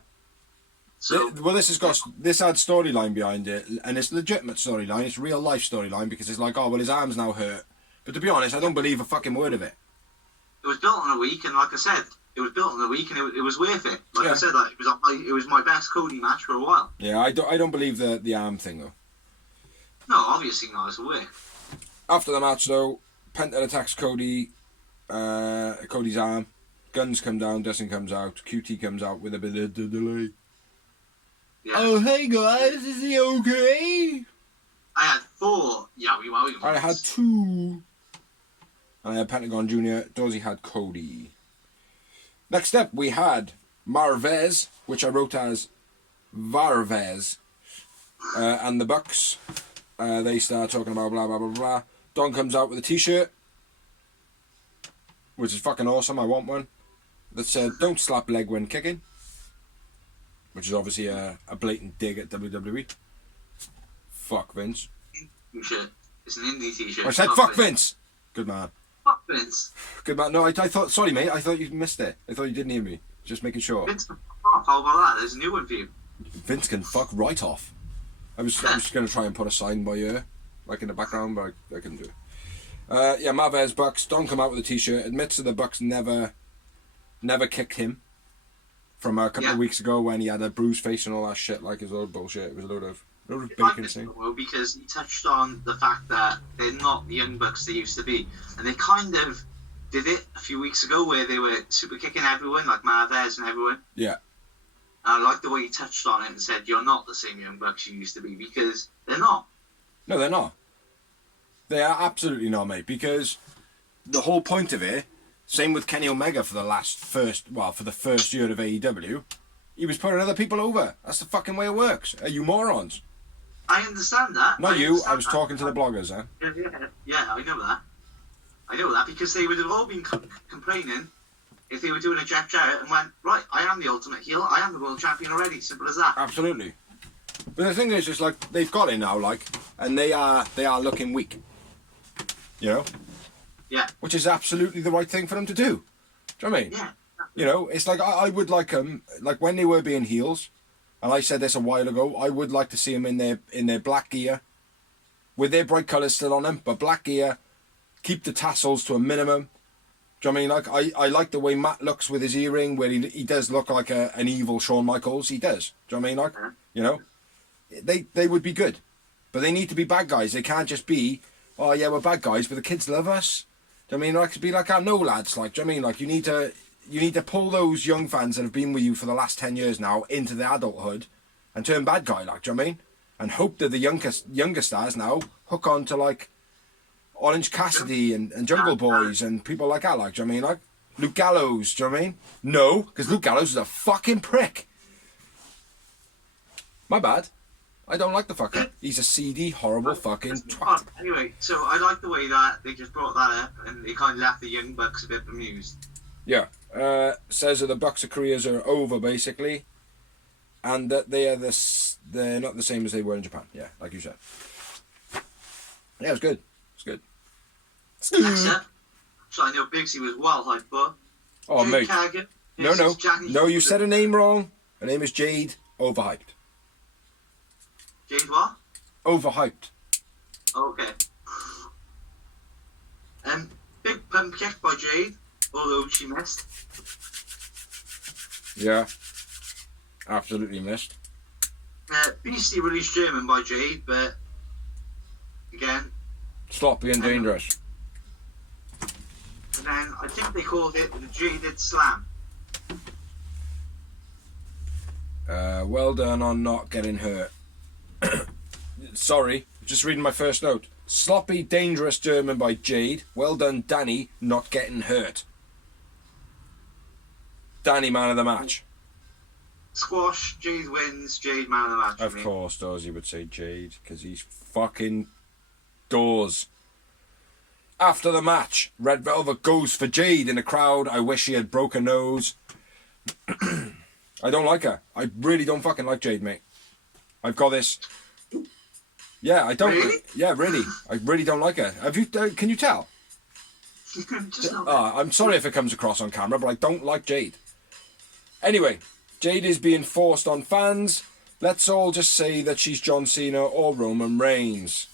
So, this had storyline behind it, and it's legitimate storyline. It's real life storyline because it's like, oh well, his arm's now hurt. But to be honest, I don't believe a fucking word of it. It was built in a week, and like I said, it was built in a week, and it was worth it. Like I said, like, it was my best Cody match for a while. Yeah, I don't believe the arm thing though. No, obviously not. It's a work. After the match though, Penta attacks Cody, Cody's arm. Guns come down, Dustin comes out, QT comes out with a bit of delay. Yeah. Oh, hey guys, is he okay? I had 4 Yowie Wowie ones. I had 2. And I had Pentagon Jr. Dorsey had Cody. Next up, we had Marvez, which I wrote as Varvez. And the Bucks, they start talking about blah, blah, blah, blah. Don comes out with a t-shirt, which is fucking awesome. I want one. That said, don't slap leg when kicking. Which is obviously a blatant dig at WWE. Fuck Vince. T-shirt. It's an indie t-shirt. I said fuck Vince! Good man. Fuck Vince. Good man. No, I thought... Sorry, mate. I thought you missed it. I thought you didn't hear me. Just making sure. Vince can fuck off. How about that? There's a new one for you. Vince can fuck right off. I was just going to try and put a sign by ear, like in the background, but I couldn't do it. Yeah, Marvez Bucks. Don come out with a t-shirt. Admits that the Bucks never kicked him. From a couple of weeks ago when he had a bruised face and all that shit, like his old bullshit. It was a load of bacon thing. Because he touched on the fact that they're not the Young Bucks they used to be. And they kind of did it a few weeks ago where they were super kicking everyone, like Marvez and everyone. Yeah. And I like the way he touched on it and said, you're not the same Young Bucks you used to be, because they're not. No, they're not. They are absolutely not, mate, because the whole point of it, same with Kenny Omega for the first year of AEW, he was putting other people over. That's the fucking way it works. Are you morons? I understand that. Not you, I was talking to the bloggers, huh? Yeah, I know that. I know that because they would have all been complaining if they were doing a Jeff Jarrett and went, right, I am the ultimate heel, I am the world champion already, simple as that. Absolutely. But the thing is, just like, they've got it now, like, and they are looking weak. You know? Yeah. Which is absolutely the right thing for them to do. Do you know what I mean? Yeah. You know, it's like, I would like them, like when they were being heels, and I said this a while ago, I would like to see them in their black gear, with their bright colours still on them, but black gear, keep the tassels to a minimum. Do you know what I mean? Like, I like the way Matt looks with his earring, where he does look like an evil Shawn Michaels. He does. Do you know what I mean? Like, you know, they would be good, but they need to be bad guys. They can't just be, oh yeah, we're bad guys, but the kids love us. Do you know what I mean? Like, to be like, no lads. Like, do you know what I mean? Like, you need to pull those young fans that have been with you for the last 10 years now into the adulthood and turn bad guy. Like, do you know what I mean? And hope that the younger stars now hook on to like Orange Cassidy and Jungle Boys and people like that, like, do you know what I mean? Like, Luke Gallows, do you know what I mean? No, because Luke Gallows is a fucking prick. My bad. I don't like the fucker. He's a seedy, horrible fucking twat. Anyway, so I like the way that they just brought that up and they kind of left the Young Bucks a bit bemused. Yeah. Says that the Bucks' careers are over, basically, and that they're not the same as they were in Japan. Yeah, like you said. Yeah, it was good. It's good. Next up, So I know Bigsy was well hyped, but Oh, Jade mate. Cargill No, versus Jackie you Stewart. said her name wrong. Her name is Jade. Overhyped. Jade what? Overhyped. Okay. Big pump kick by Jade, although she missed. Yeah. Absolutely missed. Beastie released German by Jade, but again, Sloppy and dangerous. and then I think they called it the Jaded Slam. Well done on not getting hurt. Sorry, just reading my first note. Sloppy, dangerous German by Jade. Well done, Danny, not getting hurt. Danny, man of the match. Squash, Jade wins, Jade man of the match. Of course, Dorsey would say Jade, because he's fucking doors. After the match, Red Velvet goes for Jade in the crowd. I wish she had broke her nose. I don't like her. I really don't fucking like Jade, mate. I've got this. Yeah, I don't. Really? Yeah, really. I really don't like her. Have you? Can you tell? Just not I'm sorry if it comes across on camera, but I don't like Jade. Anyway, Jade is being forced on fans. Let's all just say that she's John Cena or Roman Reigns.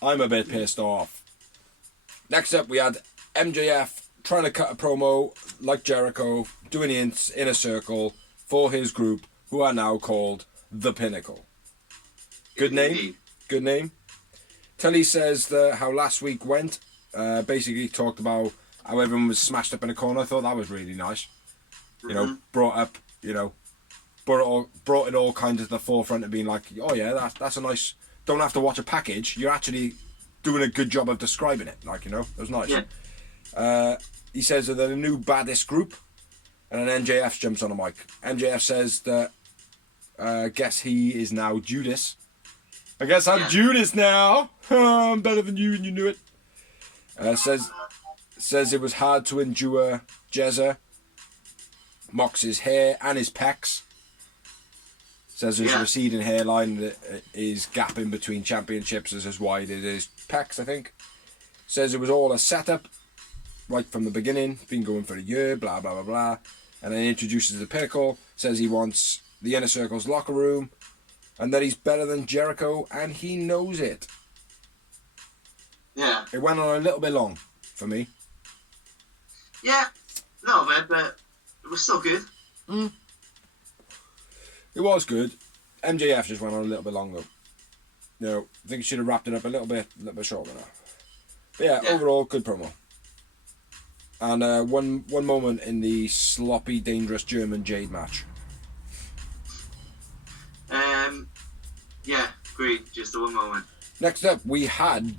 I'm a bit pissed off. Next up, we had MJF trying to cut a promo like Jericho, doing the inner circle for his group, who are now called The Pinnacle. Good name. Good name. Telly says that how last week went. Basically talked about how everyone was smashed up in a corner. I thought that was really nice. You know, brought it all kind of to the forefront of being like, oh yeah, that's a nice. Don't have to watch a package. You're actually doing a good job of describing it. Like, you know, it was nice. Yeah. He says that they're the new baddest group, and then MJF jumps on the mic. MJF says that guess he is now Judas. I guess I'm Judas now. I'm better than you and you knew it. Says it was hard to endure Jezza. Mocks his hair and his pecs. Says his receding hairline is gap in between championships is as wide as his pecs, I think. Says it was all a setup right from the beginning. Been going for a year, blah, blah, blah, blah. And then introduces the Pinnacle. Says he wants the Inner Circle's locker room. And that he's better than Jericho, and he knows it. Yeah. It went on a little bit long for me. Yeah. No, man, but it was still good. It was good. MJF just went on a little bit long though. You know, I think he should have wrapped it up a little bit shorter now. But yeah, overall good promo. And one moment in the sloppy, dangerous German Jade match. Yeah, agreed. Just the one moment. Next up, we had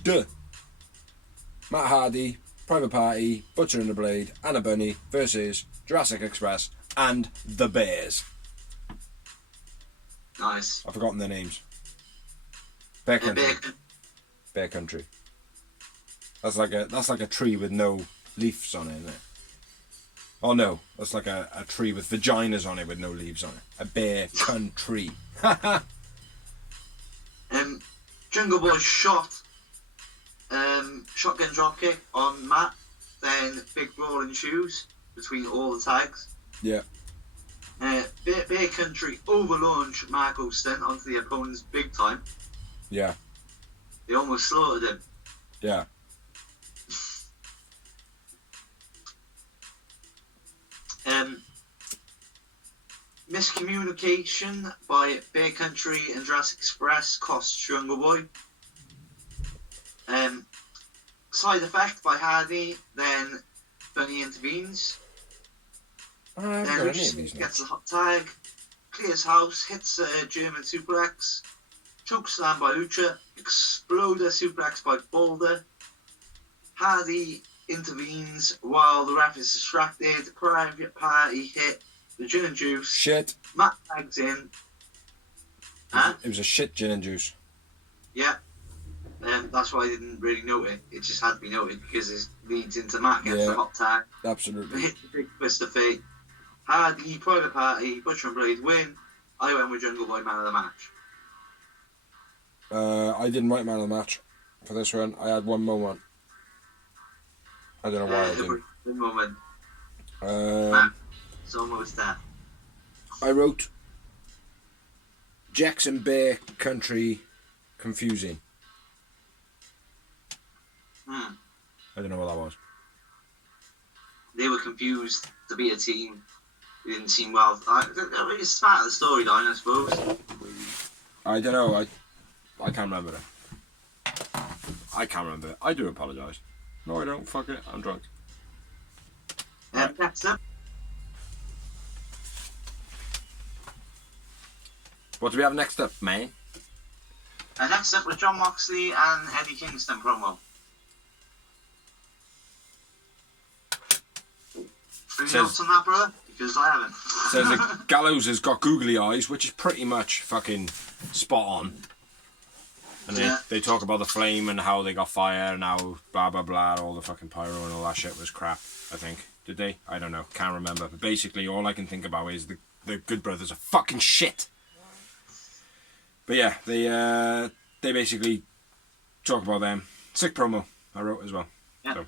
Matt Hardy, Private Party, Butcher and the Blade, and a Bunny versus Jurassic Express and the Bears. Nice. I've forgotten their names. Bear Country. Bear Country. That's like a tree with no leaves on it, isn't it? Oh no, that's like a tree with vaginas on it with no leaves on it. A Bear Country. Jungle Boy shotgun dropkick on Matt, then big brawling shoes between all the tags. Yeah. Bear Country overlaunch Marco Stunt onto the opponent's big time. Yeah. They almost slaughtered him. Yeah. Miscommunication by Bear Country and Jurassic Express cost Jungle Boy. Side effect by Hardy, then Bunny intervenes. Then Lucius gets a hot tag, clears house, hits a German suplex, chokeslam by Lucha, exploder suplex by Boulder. Hardy intervenes while the ref is distracted. Private Party hit the gin and juice. Shit. Matt tags in. It was a shit gin and juice. Yeah. That's why I didn't really note it. It just had to be noted because it leads into Matt gets the hot tag. Absolutely. Hit the big twist of fate. Hardy, Private Party, Butcher and Blade win. I went with Jungle Boy man of the match. I didn't write man of the match for this one. I had one moment. I don't know why I didn't. The moment. It's almost there. I wrote Jackson Bear Country confusing. I don't know what that was. They were confused to be a team. It didn't seem well. It's part of the storyline, I suppose. I don't know. I can't remember it. I can't remember it. I do apologise. No, I don't. Fuck it. I'm drunk. Right. Next up. What do we have next up, man? Next up was John Moxley and Eddie Kingston promo. Any notes on that, brother? Because I haven't. Says that Gallows has got googly eyes, which is pretty much fucking spot on. And they talk about the flame and how they got fire and how blah blah blah, all the fucking pyro and all that shit was crap, I think. Did they? I don't know. Can't remember. But basically all I can think about is the Good Brothers are fucking shit. But yeah, they basically talk about them. Sick promo, I wrote as well. Yeah. So.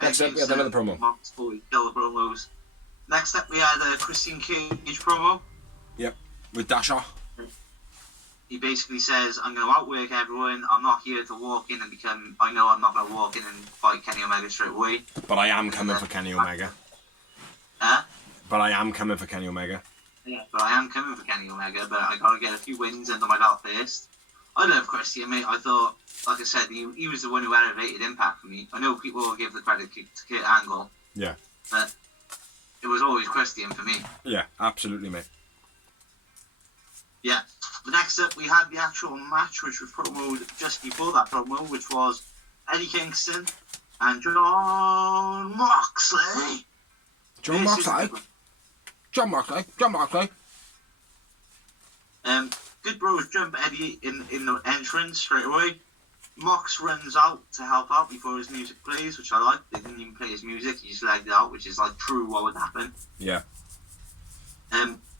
Next up we had another promo. Killer promos. Next up we had a Christian Cage promo. Yep. With Dasha. He basically says, I'm going to outwork everyone. I'm not here to walk in and become... I know I'm not going to walk in and fight Kenny Omega straight away. But I am coming for Kenny Omega. Huh? But I am coming for Kenny Omega. Yeah, but I am coming for Kenny Omega, but I got to get a few wins under my belt first. I love Christian, mate. I thought, like I said, he was the one who elevated Impact for me. I know people will give the credit to Kurt Angle. Yeah. But it was always Christian for me. Yeah, absolutely, mate. Yeah. The next up, we had the actual match, which was promoted just before that promo, which was Eddie Kingston and John Moxley. John Moxley. Good Bros jump Eddie in the entrance straight away. Mox runs out to help out before his music plays, which I like. They didn't even play his music, he just legged it out, which is like true what would happen. Yeah.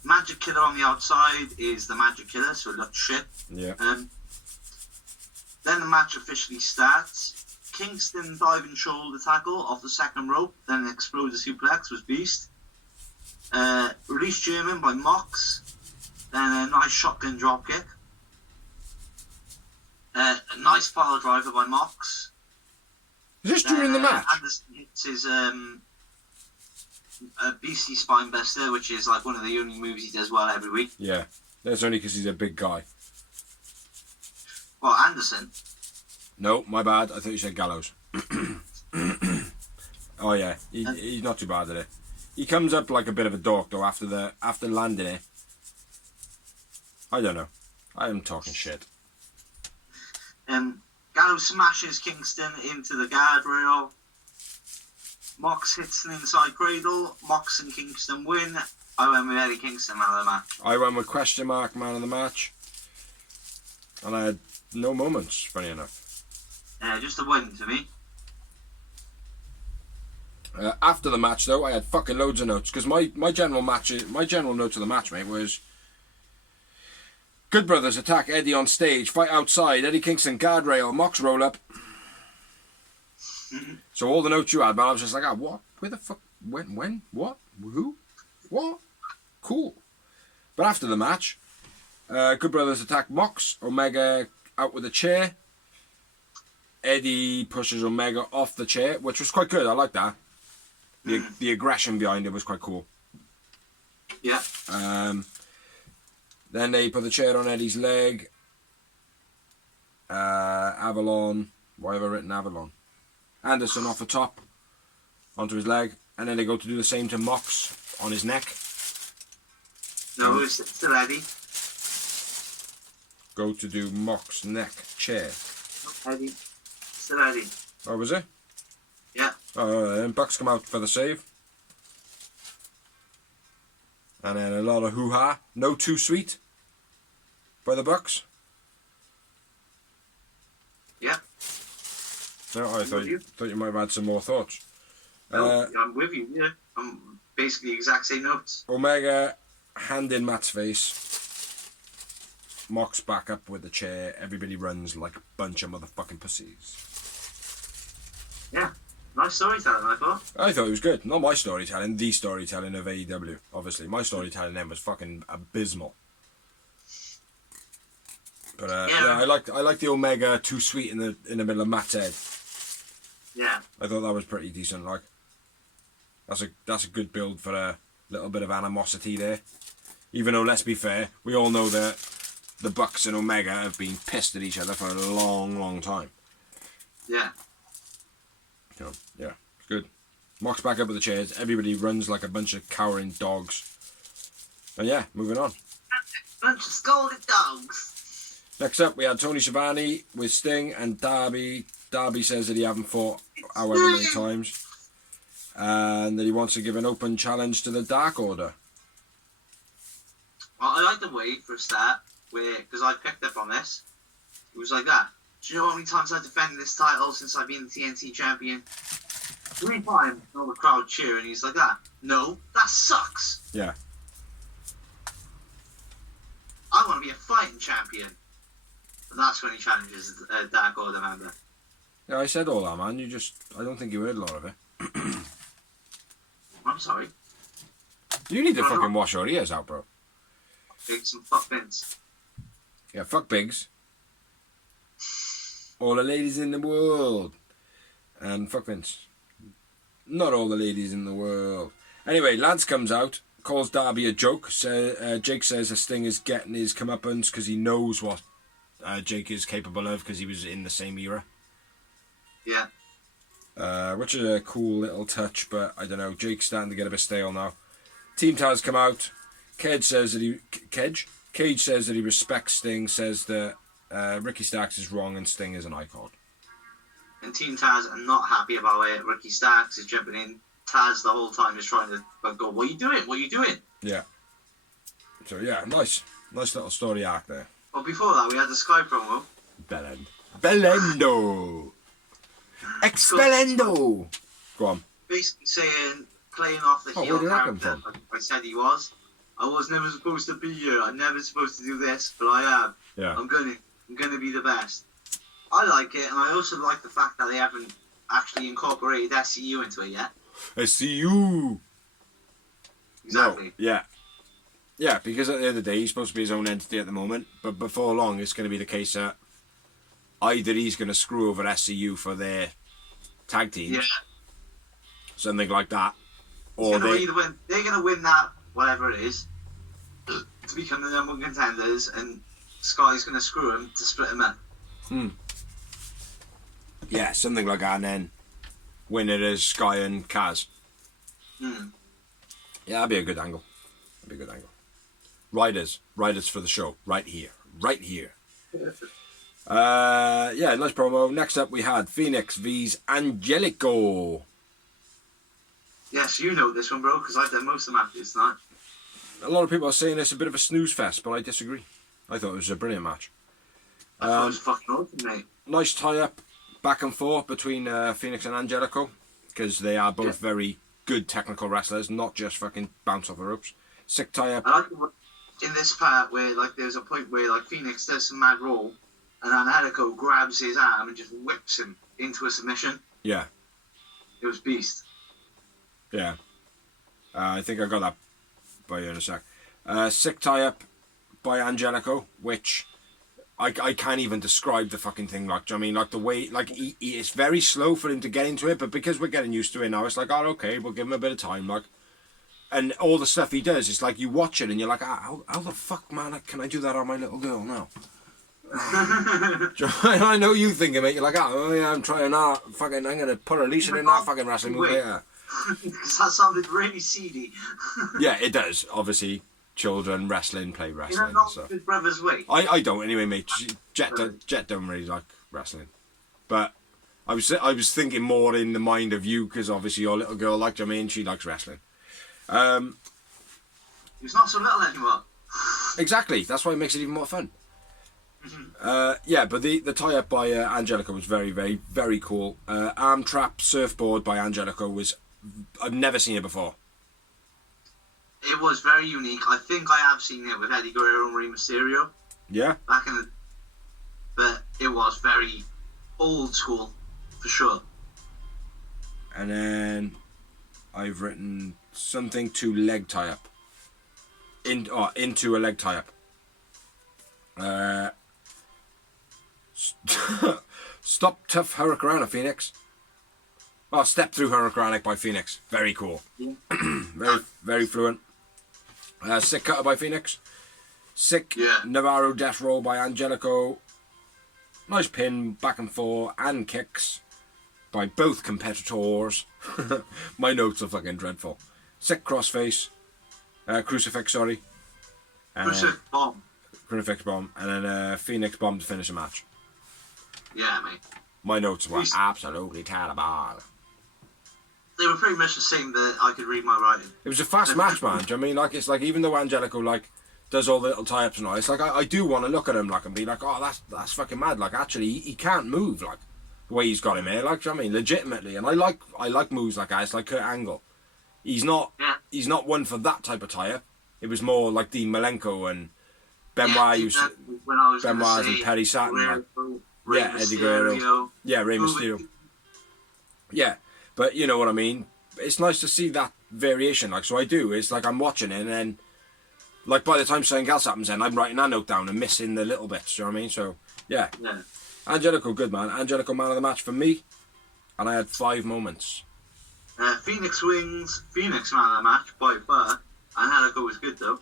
Magic Killer on the outside is the Magic Killer, so it looks shit. Yeah. Then the match officially starts. Kingston diving shoulder tackle off the second rope, then an exploder suplex was beast. Release German by Mox, then a nice shotgun dropkick. A nice pile driver by Mox. Is this during the match? Anderson hits his BC Spinebuster, which is like one of the only moves he does well every week. Yeah, that's only because he's a big guy. Well, Anderson. No, my bad. I thought you said Gallows. Oh yeah, he's not too bad at it. He comes up like a bit of a dork though after landing it. I don't know. I am talking shit. Gallows smashes Kingston into the guardrail. Mox hits an inside cradle. Mox and Kingston win. I went with Eddie Kingston man of the match. I went with question mark man of the match. And I had no moments, funny enough. Just a win to me. After the match though, I had fucking loads of notes because my general note of the match, mate, was Good Brothers attack Eddie on stage, fight outside, Eddie Kingston guardrail, Mox roll up. So all the notes you had, man, I was just like, what? Where the fuck? When? What? Who? What? Cool. But after the match, Good Brothers attack Mox, Omega out with a chair. Eddie pushes Omega off the chair, which was quite good. I like that. The aggression behind it was quite cool. Yeah. Then they put the chair on Eddie's leg. Avalon. Why have I written Avalon? Anderson off the top onto his leg, and then they go to do the same to Mox on his neck. No, it's still Eddie. Go to do Mox neck chair. Eddie. Still Eddie. Oh, was it? Yeah. And Bucks come out for the save. And then a lot of hoo-ha. No too sweet by the Bucks. Yeah. No, I thought you might have had some more thoughts. No, I'm with you, yeah. I'm basically exact same notes. Omega, hand in Matt's face. Mox back up with the chair. Everybody runs like a bunch of motherfucking pussies. Yeah. Nice storytelling, I thought. I thought it was good. Not my storytelling, the storytelling of AEW. Obviously, my storytelling then was fucking abysmal. But yeah, I like the Omega too sweet in the middle of Matt's head. Yeah. I thought that was pretty decent. Like, that's a good build for a little bit of animosity there. Even though, let's be fair, we all know that the Bucks and Omega have been pissed at each other for a long, long time. Yeah. So, yeah, it's good. Mock's back up with the chairs. Everybody runs like a bunch of cowering dogs. And yeah, moving on. Bunch of scolded dogs. Next up, we had Tony Schiavone with Sting and Darby. Darby says that he hasn't fought however many times. And that he wants to give an open challenge to the Dark Order. Well, I like the way, for a start, because I picked up on this. It was like that. Do you know how many times I've defended this title since I've been the TNT champion? 3 times, and all the crowd cheering. He's like that. No, that sucks. Yeah. I want to be a fighting champion. And that's when he challenges a Dark Order member. Yeah, I said all that, man. I don't think you heard a lot of it. I'm sorry. You need to fucking wash your ears out, bro. Take some fuck bins. Yeah, fuck Biggs. All the ladies in the world. And fuck Vince. Not all the ladies in the world. Anyway, Lance comes out, calls Darby a joke. Jake says that Sting is getting his comeuppance because he knows what Jake is capable of because he was in the same era. Yeah. Which is a cool little touch, but I don't know. Jake's starting to get a bit stale now. Team Taz come out. Cage says that he respects Sting, says that Ricky Starks is wrong and Sting is an icon. And Team Taz are not happy about it. Ricky Starks is jumping in. Taz the whole time is trying to go, what are you doing? What are you doing? Yeah. So yeah, nice little story arc there. Well, before that, we had the Sky promo. Belendo. Expelendo. Go on. Basically saying, playing off the heel where did that come character, from? like I said he was. I was never supposed to be here. I'm never supposed to do this, but I am. Yeah. I'm gonna be the best. I like it, and I also like the fact that they haven't actually incorporated SCU into it yet. SCU. Exactly. No, yeah. Yeah, because at the end of the day, he's supposed to be his own entity at the moment, but before long, it's going to be the case that either he's going to screw over SCU for their tag team, Yeah. something like that, Or or they're gonna win that, whatever it is, to become the number 1 contenders, and Sky's gonna screw him to split him up. yeah, something like that, and then win it as Sky and Kaz. Yeah, that'd be a good angle. Riders for the show, right here. Yeah, nice promo. Next up, we had Phoenix vs Angelico. Yes, you know this one, bro, because I've done most of the matches tonight. A lot of people are saying it's a bit of a snooze fest, but I disagree. I thought it was a brilliant match. I thought it was fucking awesome, mate. Nice tie-up, back and forth between Phoenix and Angelico, because they are both very good technical wrestlers, not just fucking bounce off the ropes. Sick tie-up. I like in this part where there's a point where Phoenix does some mad roll, and Angelico grabs his arm and just whips him into a submission. Yeah. It was beast. Yeah. I think I got that by you in a sec. Sick tie-up by Angelico, which I can't even describe the fucking thing. Do you know what I mean? The way, it's very slow for him to get into it, but because we're getting used to it now, it's okay, we'll give him a bit of time, and all the stuff he does, it's you watch it and you're how the fuck, man, can I do that on my little girl now? I know you thinking, mate, you're oh yeah, I'm trying that, I'm gonna put Alicia in that fucking wrestling move later. Because that sounded really seedy. Yeah, it does. Obviously, children play wrestling. You're not So. Big Brother's way. I don't anyway, mate. Jet don't really like wrestling, but I was thinking more in the mind of you because obviously your little girl she likes wrestling. He's not so little anymore. Exactly. That's why it makes it even more fun. Yeah, but the tie-up by Angelico was very, very, very cool. Arm trap surfboard by Angelico was... I've never seen it before. It was very unique. I think I have seen it with Eddie Guerrero and Rey Mysterio. Yeah? But it was very old school, for sure. And then I've written something to leg tie up. Into a leg tie up. Stop tough Hurricane Phoenix. Oh, step through Hurricane by Phoenix. Very cool. very fluent. Sick cutter by Phoenix. Sick Navarro death roll by Angelico. Nice pin back and forth and kicks by both competitors. My notes are fucking dreadful. Sick crossface. Crucifix, sorry. Crucifix bomb. Crucifix bomb. And then Phoenix bomb to finish the match. Yeah, mate. My notes were absolutely terrible. They were pretty much the same that I could read my writing. It was a fast match, man. Do you know what I mean? Like, it's like, even though Angelico, like, does all the little tie-ups and all, it's like, I do want to look at him, like, and be like, oh, that's fucking mad. Like, actually, he can't move, like, the way he's got him here. Like, do you know what I mean? Legitimately. And I like moves like that. It's like Kurt Angle. He's not one for that type of tie-up. It was more like Dean Malenko and Benoit used to, Benoit and Perry Saturn. Like, Eddie Guerrero. Yeah, Rey Mysterio. Yeah, but you know what I mean? It's nice to see that variation. Like, so I do. It's like I'm watching it and then, like, by the time something else happens, then I'm writing that note down and missing the little bits. Do you know what I mean? So, yeah. Angelico, good man. Angelico, man of the match for me. And I had 5 moments. Phoenix wins. Phoenix man of the match by far. Angelico was good though.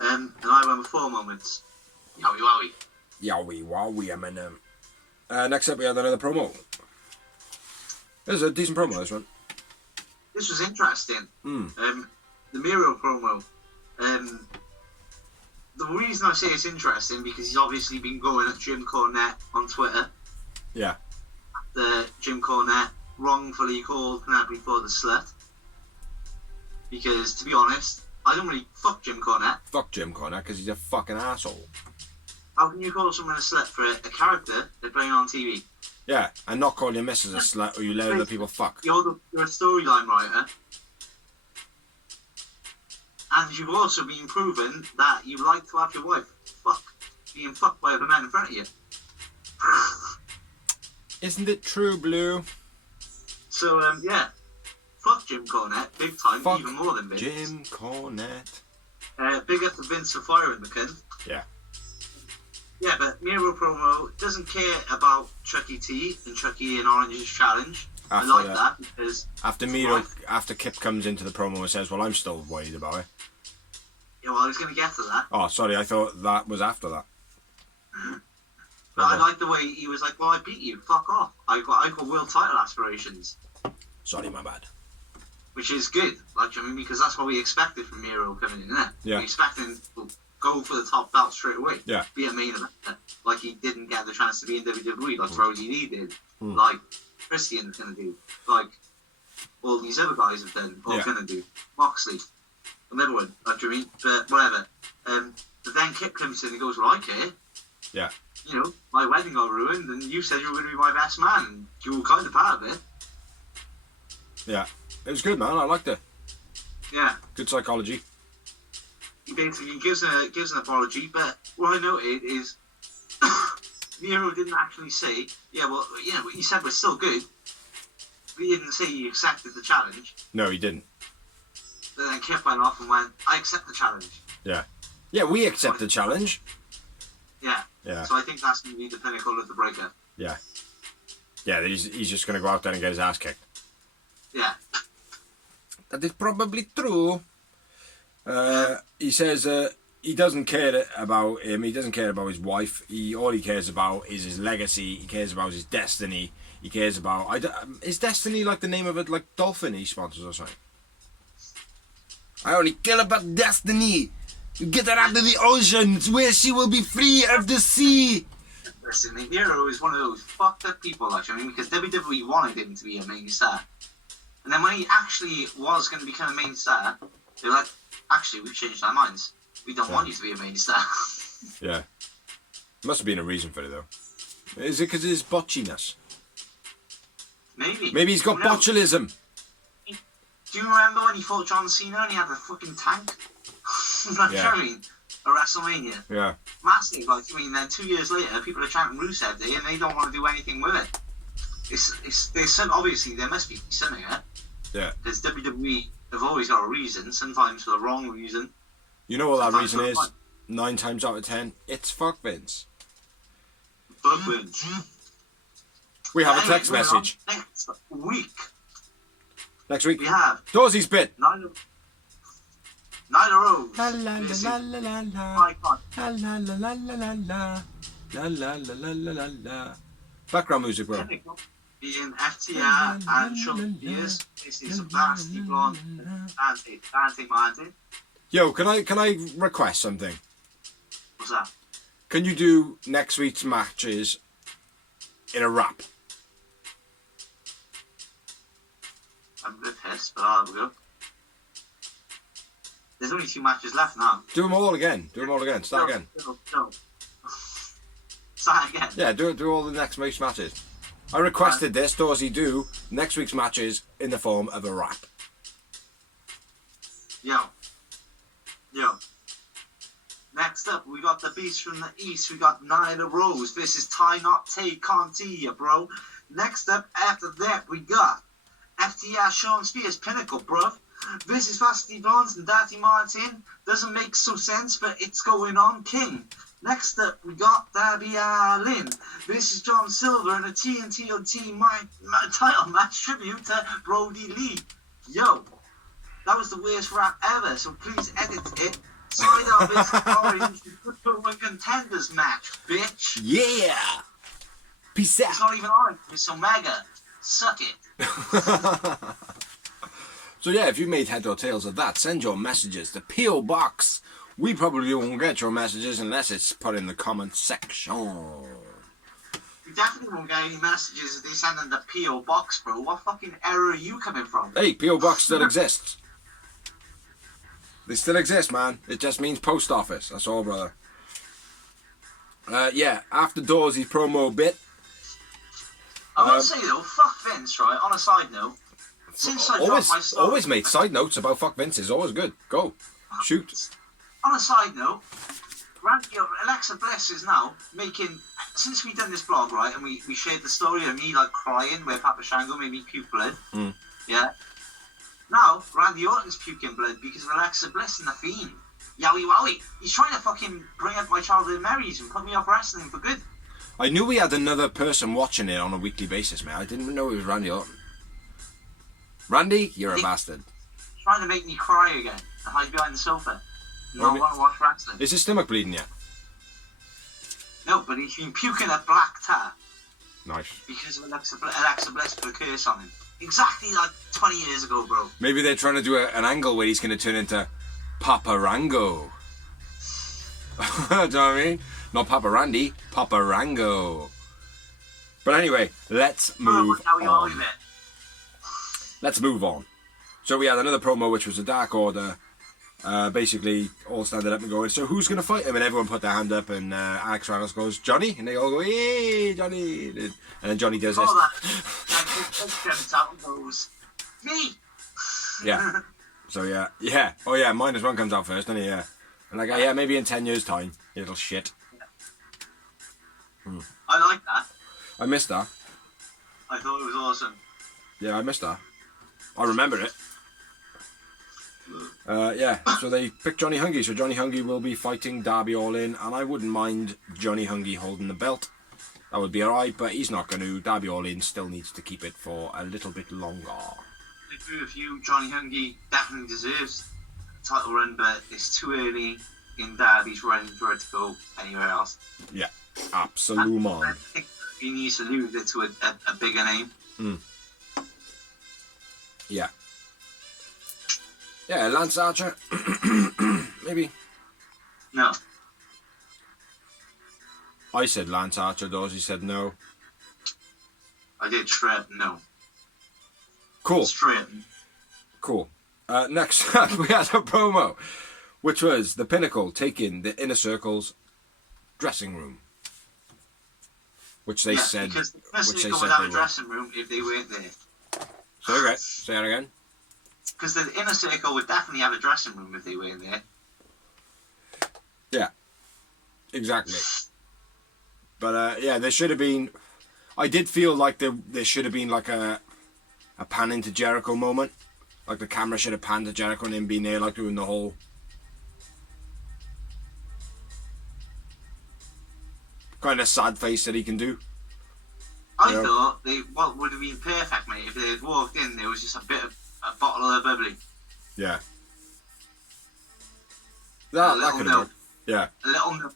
And I went with 4 moments. Yowie wowie. Yowie wowie, Eminem. Next up, we had another promo. This is a decent promo, this one. This was interesting. The Miro promo. The reason I say it's interesting because he's obviously been going at Jim Cornette on Twitter. Yeah. Jim Cornette wrongfully called Penelope for the slut. Because, to be honest, I don't really fuck Jim Cornette. Fuck Jim Cornette because he's a fucking asshole. How can you call someone a slut for a character they're playing on TV? Yeah, and not call your missus a slut or you let other people fuck. You're a storyline writer. And you've also been proven that you like to have your wife being fucked by other men in front of you. Isn't it true, Blue? So, yeah. Fuck Jim Cornette, big time, fuck even more than Vince. Jim Cornette. Big up to Vince for firing the cunt. Yeah. Yeah, but Miro promo doesn't care about Chucky T and Chucky and Orange's challenge. I like that because after Kip comes into the promo and says, "Well, I'm still worried about it." Yeah, well, I was going to get to that. Oh, sorry, I thought that was after that. But I like the way he was like, "Well, I beat you. Fuck off. I got world title aspirations." Sorry, my bad. Which is good, like, I mean, because that's what we expected from Miro coming in there. Yeah. We expected him to go for the top belt straight away. Yeah. Be a main event. Like he didn't get the chance to be in WWE, like Rosie Lee did, like Christian's gonna do, like all these other guys have done, or gonna do. Moxley, another one, like, do you mean? But whatever. But then Kip comes in and goes, "Well, I care." Yeah. You know, my wedding got ruined, and you said you were going to be my best man, and you were kind of part of it. Yeah. It was good, man. I liked it. Yeah. Good psychology. He basically gives an apology, but what I noted is Miro didn't actually say, "Yeah, well, you know, what you said was still good." But he didn't say he accepted the challenge. No, he didn't. But then Kip went off and went, "I accept the challenge." Yeah. Yeah, we accept the challenge. Yeah. Yeah. So I think that's going to be the pinnacle of the breakup. Yeah. Yeah, he's just going to go out there and get his ass kicked. Yeah. That is probably true. He says he doesn't care about him. He doesn't care about his wife. All he cares about is his legacy. He cares about his destiny. He cares about... is Destiny like the name of it, like Dolphin he sponsors or something? I only care about Destiny. Get her out of the ocean where she will be free of the sea. Listen, Miro is one of those fucked up people, actually. I mean, because WWE wanted him to be a main star. And then when he actually was going to become a main star, they were like, "Actually, we've changed our minds. We don't want you to be a main star." Yeah. Must have been a reason for it, though. Is it because of his botchiness? Maybe. Maybe he's got botulism. Do you remember when he fought John Cena and he had the fucking tank? Like, Yeah. I mean, at WrestleMania. Yeah. Massive. Like, I mean, then 2 years later, people are chanting Rusev Day and they don't want to do anything with it. there's some, obviously there must be something in it. Yeah. Because WWE have always got a reason, sometimes for the wrong reason. You know what that Sometimes reason for the is? right. 9 times out of 10, it's fuck Vince. But Vince. We have a Anyway, text moving on. message. Next week We we have Dawsey's bit. Nyla Rose. La la This la is la la la. icon. La la la la la la la. La la la la la la la. Background music, bro. Pinnacle being FTR and Sean Spears. This is Vastly Blonde Dante Martin. Yo, can I request something? What's that? Can you do next week's matches in a wrap? I'm a bit pissed, but I'll go. There's only 2 matches left now. Do them all again. Start again. No. Start again. Yeah, do all the next week's matches. I requested this. Dorsey do next week's matches in the form of a wrap. Yo. Next up, we got the Beast from the East. We got Nyla Rose. This is Ty Not Tay Conti, bro. Next up, after that, we got FTR Sean Spears Pinnacle, bro. This is Vastly Blondes and Daddy Martin. Doesn't make so sense, but it's going on, King. Next up, we got Darby Allin. This is John Silver in a TNT title match tribute to Brody Lee. Yo, that was the worst rap ever, so please edit it. Side of this orange to a contenders match, bitch. Yeah. Peace It's not even orange, it's Omega. Suck it. So yeah, if you made head or tails of that, send your messages to P.O. Box. We probably won't get your messages unless it's put in the comment section. You definitely won't get any messages if they send in the P.O. Box, bro. What fucking error are you coming from? Hey, P.O. Box still exists. They still exist, man. It just means post office. That's all, brother. Yeah, after Dawsey's promo bit. I must say though, fuck Vince, right? On a side note, since I dropped my story, always made side notes about fuck Vince. Is always good. Go. Shoot. On a side note, Alexa Bliss is now making, since we've done this blog, right, and we shared the story of me like crying where Papa Shango made me puke blood. Yeah. Now, Randy Orton's puking blood because of Alexa Bliss and the Fiend. Yowie wowie. He's trying to fucking bring up my childhood memories and put me off wrestling for good. I knew we had another person watching it on a weekly basis, man. I didn't even know it was Randy Orton. Randy, you're a bastard. He's trying to make me cry again and hide behind the sofa. Not want to watch wrestling. Is his stomach bleeding yet? No, but he's been puking a black tar. Nice. Because of Alexa Bliss put a curse on him. Exactly like 20 years ago, bro. Maybe they're trying to do an angle where he's going to turn into Papa Rango. Do you know what I mean? Not Papa Randy, Papa Rango. But anyway, let's move on. Let's move on. So we had another promo, which was a Dark Order. Basically, all standing up and going, so who's going to fight him? And everyone put their hand up, and Alex Reynolds goes, Johnny? And they all go, hey, Johnny. And then Johnny does this. Me! Yeah. So, yeah. Oh, yeah, -1 comes out first, doesn't he? Yeah. And I go, yeah, maybe in 10 years' time, you little shit. I like that. I missed that. I thought it was awesome. Yeah, I missed that. I remember it. Yeah, so they picked Johnny Hungy. So Johnny Hungy will be fighting Darby Allin, and I wouldn't mind Johnny Hungy holding the belt. That would be alright, but he's not going to. Darby Allin still needs to keep it for a little bit longer. I agree with you. Johnny Hungy definitely deserves a title run, but it's too early in Darby's run for it to go anywhere else. Yeah, absolute I think he needs to lose it to a bigger name. Yeah. Yeah, Lance Archer. Maybe. No. I said Lance Archer, Dorsey said no. I did straight no. Cool. Straight. Cool. Next up, we had a promo, which was the Pinnacle taking the Inner Circle's dressing room. Which they said. Because the Pinnacle would have a dressing room if they weren't there. Say that again. Because the Inner Circle would definitely have a dressing room if they weren't there. Yeah. Exactly. But yeah, there should have been. I did feel like there should have been like a pan into Jericho moment. Like the camera should have panned to Jericho and him being there, like doing the whole kind of sad face that he can do. I thought what would have been perfect, mate, if they had walked in, there was just a bottle of bubbly. Yeah. That could have worked. Yeah. A little note.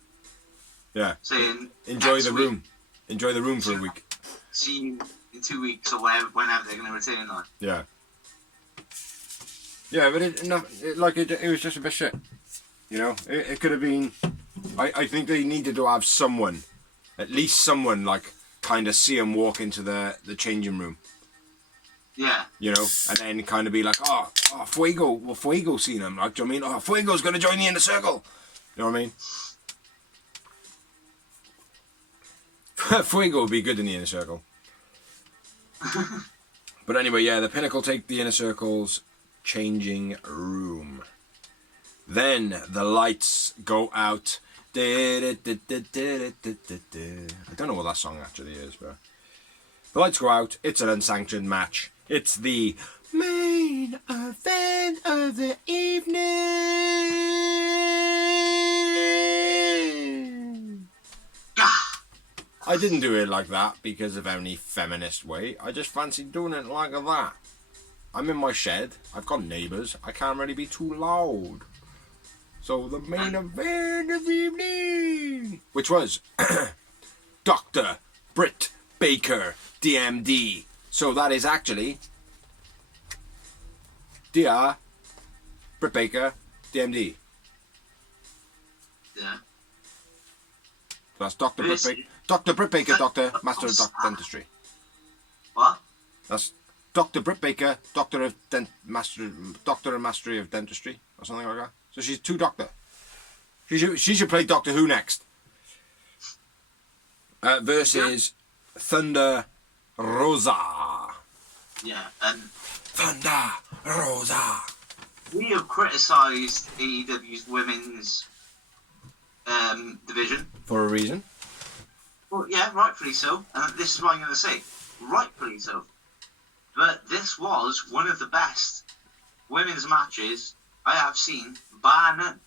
Yeah. Saying, enjoy the room. Enjoy the room for a week. See you in 2 weeks or whenever they're going to return, like. Yeah. Yeah, but it was just a bit shit. You know, it could have been. I think they needed to have someone, at least someone, like, kind of see him walk into the changing room. Yeah. You know, and then kind of be like, oh, Fuego. Well, Fuego's seen him. Like, do you know what I mean? Oh, Fuego's going to join the Inner Circle. You know what I mean? Fuego would be good in the Inner Circle. But anyway, yeah, the Pinnacle take the Inner Circle's changing room. Then the lights go out. I don't know what that song actually is, but the lights go out. It's an unsanctioned match. It's the main event of the evening. I didn't do it like that because of any feminist way. I just fancied doing it like that. I'm in my shed. I've got neighbours. I can't really be too loud. So the main event of the evening, which was Dr. Britt Baker, DMD. So that is actually Dr. Britt Baker, DMD. Yeah. That's Dr. Britt Baker. Dr. Britt Baker, Doctor, Master of Dentistry. What? That's Dr. Britt Baker, Doctor of Master and Mastery of Dentistry, or something like that. So she's 2 doctor. She should play Doctor Who next. Versus Thunder Rosa. Yeah, and Thunder Rosa. we have criticised AEW's women's division. For a reason. Well, yeah, rightfully so. And this is what I'm going to say. Rightfully so. But this was one of the best women's matches I have seen, bar none.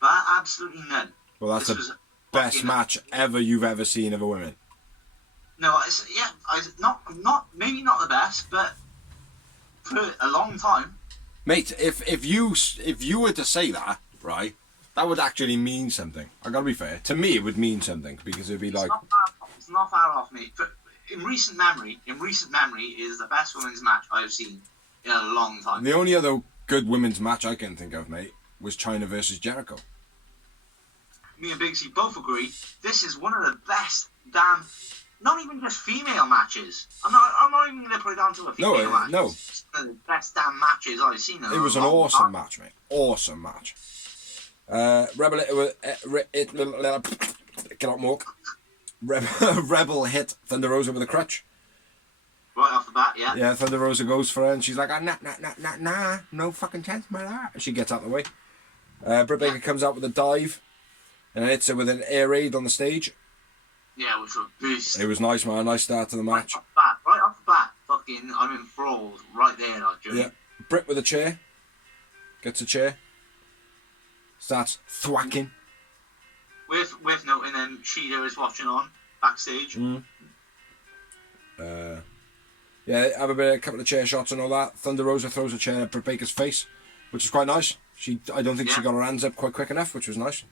Bar absolutely none. Well, that's the best match ever you've ever seen of a woman. No, maybe not the best, but for a long time. Mate, if you were to say that, right, that would actually mean something. I gotta be fair. To me, it would mean something because it'd be like. It's not far off, mate. But in recent memory, it is the best women's match I've seen in a long time. The only other good women's match I can think of, mate, was Chyna versus Jericho. Me and Big C both agree. This is one of the best damn. Not even just female matches. I'm not even going to put it down to a female match. No. It's one of the best damn matches I've seen. It was an awesome match, mate. Awesome match. Rebel hit Thunder Rosa with a crutch. Right off the bat, yeah. Yeah, Thunder Rosa goes for her and she's like, nah, no fucking chance, man. She gets out of the way. Britt Baker comes out with a dive and hits her with an air raid on the stage. Yeah, which was a beast. It was nice, man. Nice start to the match. Right off the bat, fucking, I'm enthralled right there, like, Joey. Yeah. Britt with a chair. Gets a chair. Starts thwacking. With noting Sheeta is watching on backstage. Yeah, have a couple of chair shots and all that. Thunder Rosa throws a chair at Britt Baker's face, which is quite nice. I don't think she got her hands up quite quick enough, which was nice.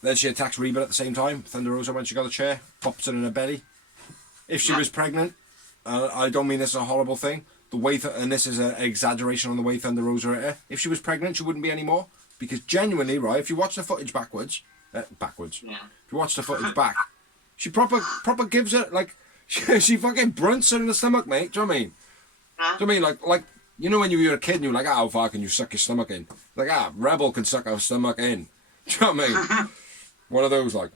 Then she attacks Reba at the same time. Thunder Rosa, when she got a chair, pops it in her belly. If she was pregnant, I don't mean this is a horrible thing. And this is an exaggeration on the way Thunder Rosa hit her. If she was pregnant, she wouldn't be anymore. Because genuinely, right, if you watch the footage backwards, if you watch the footage back, she proper gives it, like, she fucking brunts her in the stomach, mate. Do you know what I mean? Do you know what I mean? Like, you know when you were a kid and you're like, how far can you suck your stomach in? Like, Rebel can suck her stomach in. Do you know what I mean? One of those, like.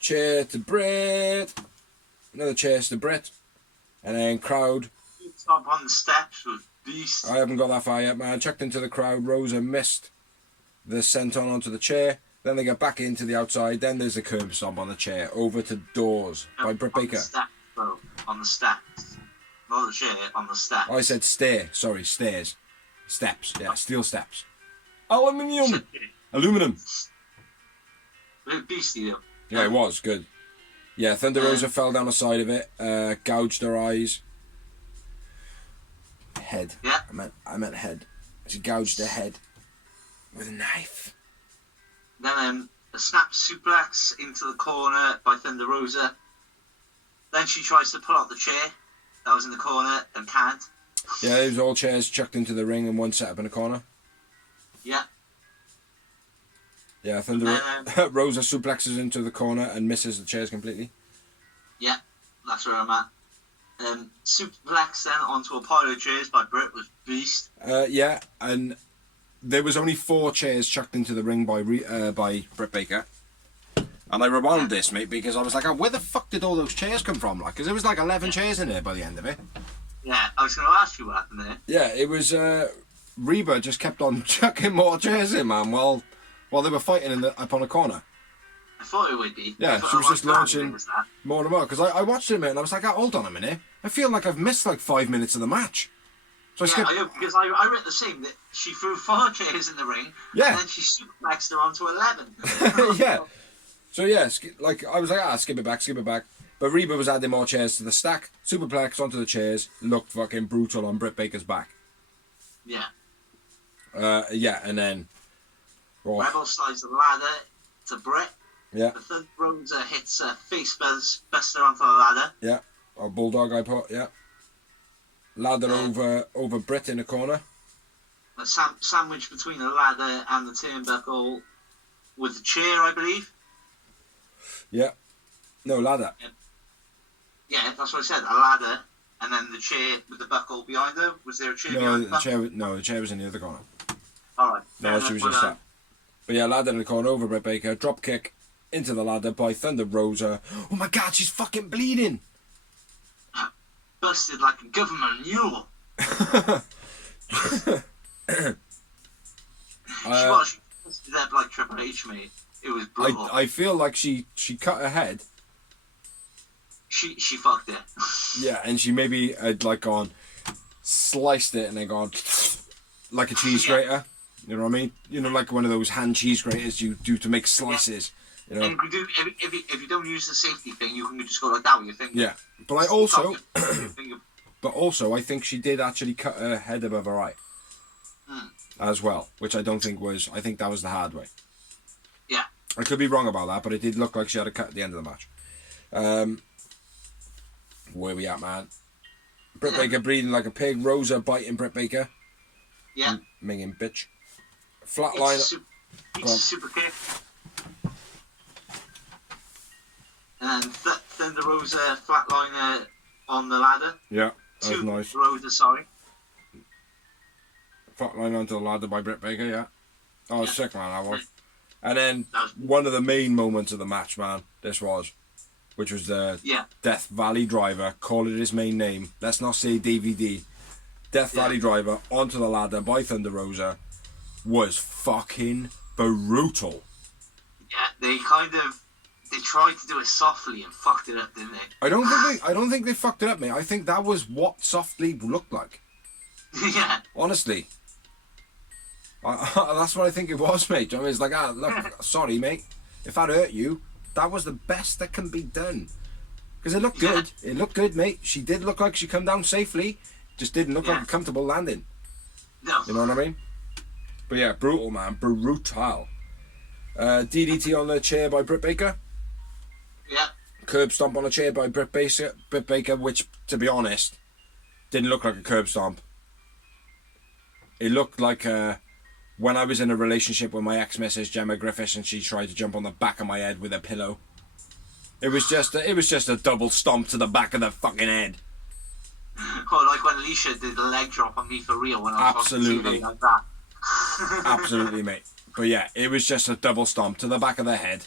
Chair to Britt. Another chair to Britt. And then crowd. Up on the steps was beast. I haven't got that far yet, man. Checked into the crowd. Rosa missed the senton onto the chair. Then they get back into the outside. Then there's a curb stomp on the chair. Over to doors by Britt Baker. On the steps. Not the chair, on the steps. Oh, I said stair. Sorry, stairs. Steps. Yeah, steel steps. Aluminium. Aluminum. Beastie though. Yeah, it was good. Yeah, Thunder Rosa fell down the side of it, gouged her eyes. Head. Yeah. I meant head. She gouged her head with a knife. Then a snap suplex into the corner by Thunder Rosa. Then she tries to pull out the chair that was in the corner and can't. Yeah, it was all chairs chucked into the ring and one set up in the corner. Yeah. Yeah, Thunder Rosa suplexes into the corner and misses the chairs completely. Yeah, that's where I'm at. Suplex then onto a pile of chairs by Britt was beast. Yeah, and there was only 4 chairs chucked into the ring by Britt Baker. And I rewound this, mate, because I was like, oh, where the fuck did all those chairs come from? Like, because there was like 11 chairs in there by the end of it. Yeah, I was going to ask you what happened there. Yeah, it was, Reba just kept on chucking more chairs in, man, while they were fighting up on a corner. I thought it would be. Yeah, she was just launching more and more. Because I watched it a minute and I was like, oh, hold on a minute. I feel like I've missed like 5 minutes of the match. So because I read the same, that she threw 4 chairs in the ring, yeah, and then she suplexed her onto 11. Yeah. So yeah, like I was like, skip it back. But Reba was adding more chairs to the stack. Superplex onto the chairs. Looked fucking brutal on Britt Baker's back. Yeah. Yeah, and then... Oh. Rebel slides the ladder to Britt. Yeah. The Thunder Rosa hits a face buster onto the ladder. Yeah. Or Bulldog I put, yeah. Ladder over Britt in the corner. A sandwich between the ladder and the turnbuckle with the chair, I believe. Yeah. No, ladder. Yeah, that's what I said. A ladder, and then the chair with the buckle behind her. Was there a chair behind her? The chair was in the other corner. Alright. No, she was just that. But yeah, ladder in the corner over Britt Baker. Drop kick into the ladder by Thunder Rosa. Oh my god, she's fucking bleeding. Busted like a government mule. She busted up like Triple H, mate. It was brutal. I feel like she cut her head. She fucked it. Yeah, and she maybe had like gone, sliced it and then gone like a cheese grater. You know what I mean? You know, like one of those hand cheese graters you do to make slices. You know. And if you don't use the safety thing, you can just go like that with your finger. Yeah, but I think she did actually cut her head above her eye as well, which I don't think was. I think that was the hard way. Yeah. I could be wrong about that, but it did look like she had a cut at the end of the match. Where we at, man? Britt Baker breathing like a pig. Rosa biting Britt Baker. Yeah. Minging bitch. Flatline. It's a super kick. And Thunder Rosa flatliner on the ladder. Yeah, that was nice. Rosa, sorry. Flatline onto the ladder by Britt Baker, yeah. That was sick, man, that was. And then one of the main moments of the match, man, which was the Death Valley Driver, call it his main name. Let's not say DVD. Death Valley Driver onto the ladder by Thunder Rosa was fucking brutal. Yeah, they tried to do it softly and fucked it up, didn't they? I don't think they fucked it up, mate. I think that was what softly looked like. Yeah. Honestly. That's what I think it was, mate. I mean, it's like, look, sorry, mate. If that hurt you, that was the best that can be done. Because it looked good. It looked good, mate. She did look like she come down safely. Just didn't look like a comfortable landing. No. You know what I mean? But yeah, brutal, man. Brutal. DDT on the chair by Britt Baker. Yeah. Curb stomp on a chair by Britt Baker, which, to be honest, didn't look like a curb stomp. It looked like when I was in a relationship with my ex-missus Gemma Griffiths and she tried to jump on the back of my head with a pillow. It was just a double stomp to the back of the fucking head. Oh, like when Alicia did the leg drop on me for real when I was Absolutely. like that. Absolutely, mate. But yeah, it was just a double stomp to the back of the head.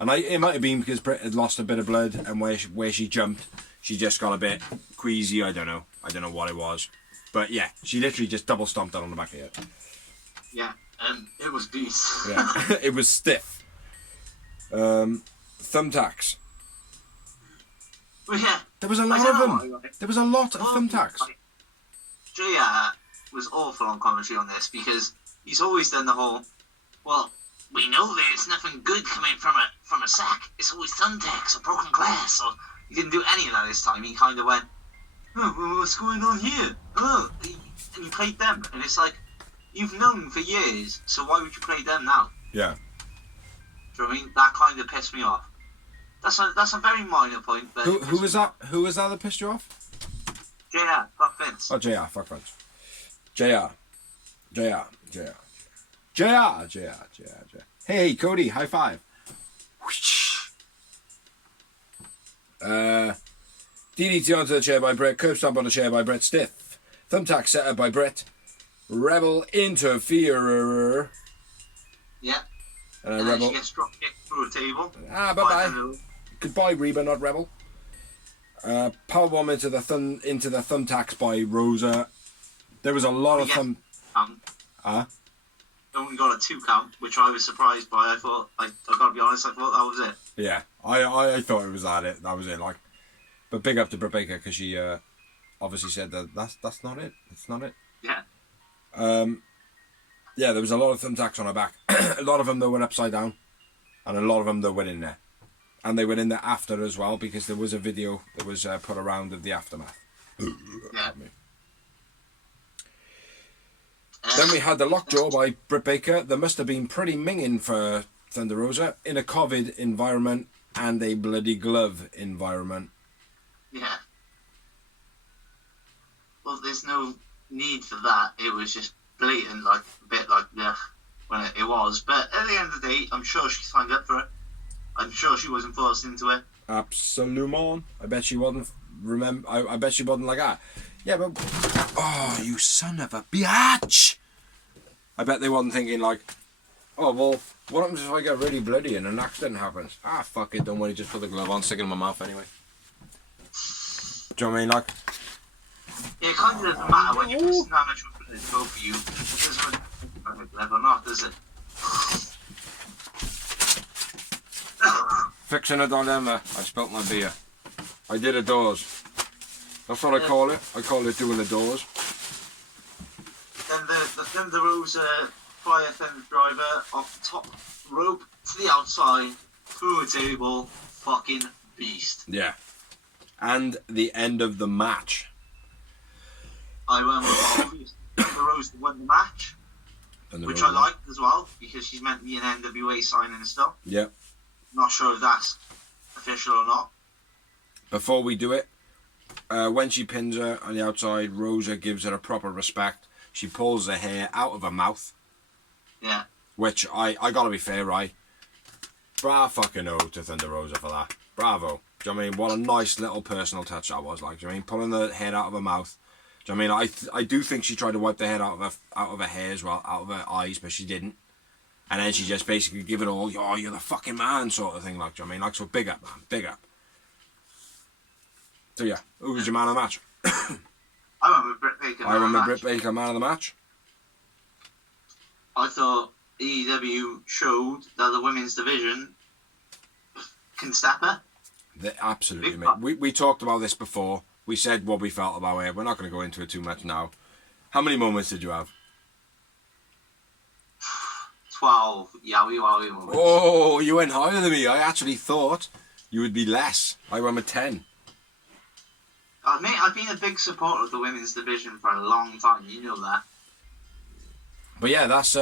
And it might have been because Britt had lost a bit of blood and where she jumped, she just got a bit queasy. I don't know what it was. But yeah, she literally just double stomped that on the back of the head. Yeah. It was beast. Yeah, it was stiff. Thumbtacks. Well, yeah. There was a lot of them. There was a lot of thumbtacks. JR was awful on commentary on this because he's always done the whole, well, we know there's nothing good coming from a sack. It's always thumbtacks or broken glass. Or he didn't do any of that this time. He kind of went, oh, well, what's going on here? Oh, and he played them, and it's like, you've known for years, so why would you play them now? Yeah. Do you know what I mean? That kind of pissed me off. That's a very minor point. But Who was that? Who was that pissed you off? JR, fuck Vince. Oh, JR, fuck Vince. JR. Hey, Cody, high five. DDT onto the chair by Britt. Curb stomp on the chair by Britt. Stiff. Thumbtack set up by Britt. Rebel interferer. Yeah. And Rebel. She gets drop kicked through a table. Bye-bye. Goodbye, Reba, not Rebel. Powerbomb into the thumbtacks by Rosa. There was a lot of thumb. Only got a 2 count, which I was surprised by. I thought, I gotta be honest, I thought that was it. Yeah, I thought it was that was it. Like, but big up to Britt Baker because she obviously said that's not it. It's not it. Yeah. Yeah, there was a lot of thumbtacks on her back. A lot of them that went upside down, and a lot of them that went in there, and they went in there after as well because there was a video that was put around of the aftermath. Yeah. Then we had the lockjaw by Britt Baker. There must have been pretty minging for Thunder Rosa in a COVID environment and a bloody glove environment. Yeah. Well, there's no need for that. It was just blatant, like a bit like when it was. But at the end of the day, I'm sure she signed up for it. I'm sure she wasn't forced into it. Absolument. I bet she wasn't. I bet she wasn't like that. Yeah, but oh, you son of a bitch! I bet they wasn't thinking like, oh well, what happens if I get really bloody and an accident happens? Ah, fuck it, don't worry, just put the glove on, stick it in my mouth anyway. Do you know what I mean? Like, yeah, it kind of doesn't matter when you put that much of it go for you. It doesn't matter if glove or not, does it? fixing a dilemma. I spilt my beer. I did a doors. That's what I call it. I call it doing the doors. Then the THUNDAROSA fire fender driver off the top rope to the outside, through a table, fucking beast. Yeah. And the end of the match. I went with THUNDAROSA won the match, which I liked as well, because she's meant to be an NWA signing and stuff. Yep. Not sure if that's official or not. Before we do it, when she pins her on the outside, Rosa gives her a proper respect. She pulls her hair out of her mouth. Yeah. Which, I gotta be fair, right? Bravo fucking O to THUNDAROSA for that. Bravo. Do you know what I mean? What a nice little personal touch that was. Like, do you know what I mean? Pulling the head out of her mouth. Do you know what I mean? I do think she tried to wipe the head out of her hair as well, out of her eyes, but she didn't. And then she just basically give it all, oh, you're the fucking man, sort of thing. Like, do you know what I mean? Like, so big up, man. Big up. So yeah, who was your man of the match? I went with Britt Baker. I went with Britt Baker, man of the match. I thought AEW showed that the women's division can step her. They absolutely, mate. We talked about this before. We said what we felt about it. We're not going to go into it too much now. How many moments did you have? 12. Yowie wowie moments. Oh, you went higher than me. I actually thought you would be less. I went with 10. Mate, I've been a big supporter of the women's division for a long time. You know that. But yeah, that's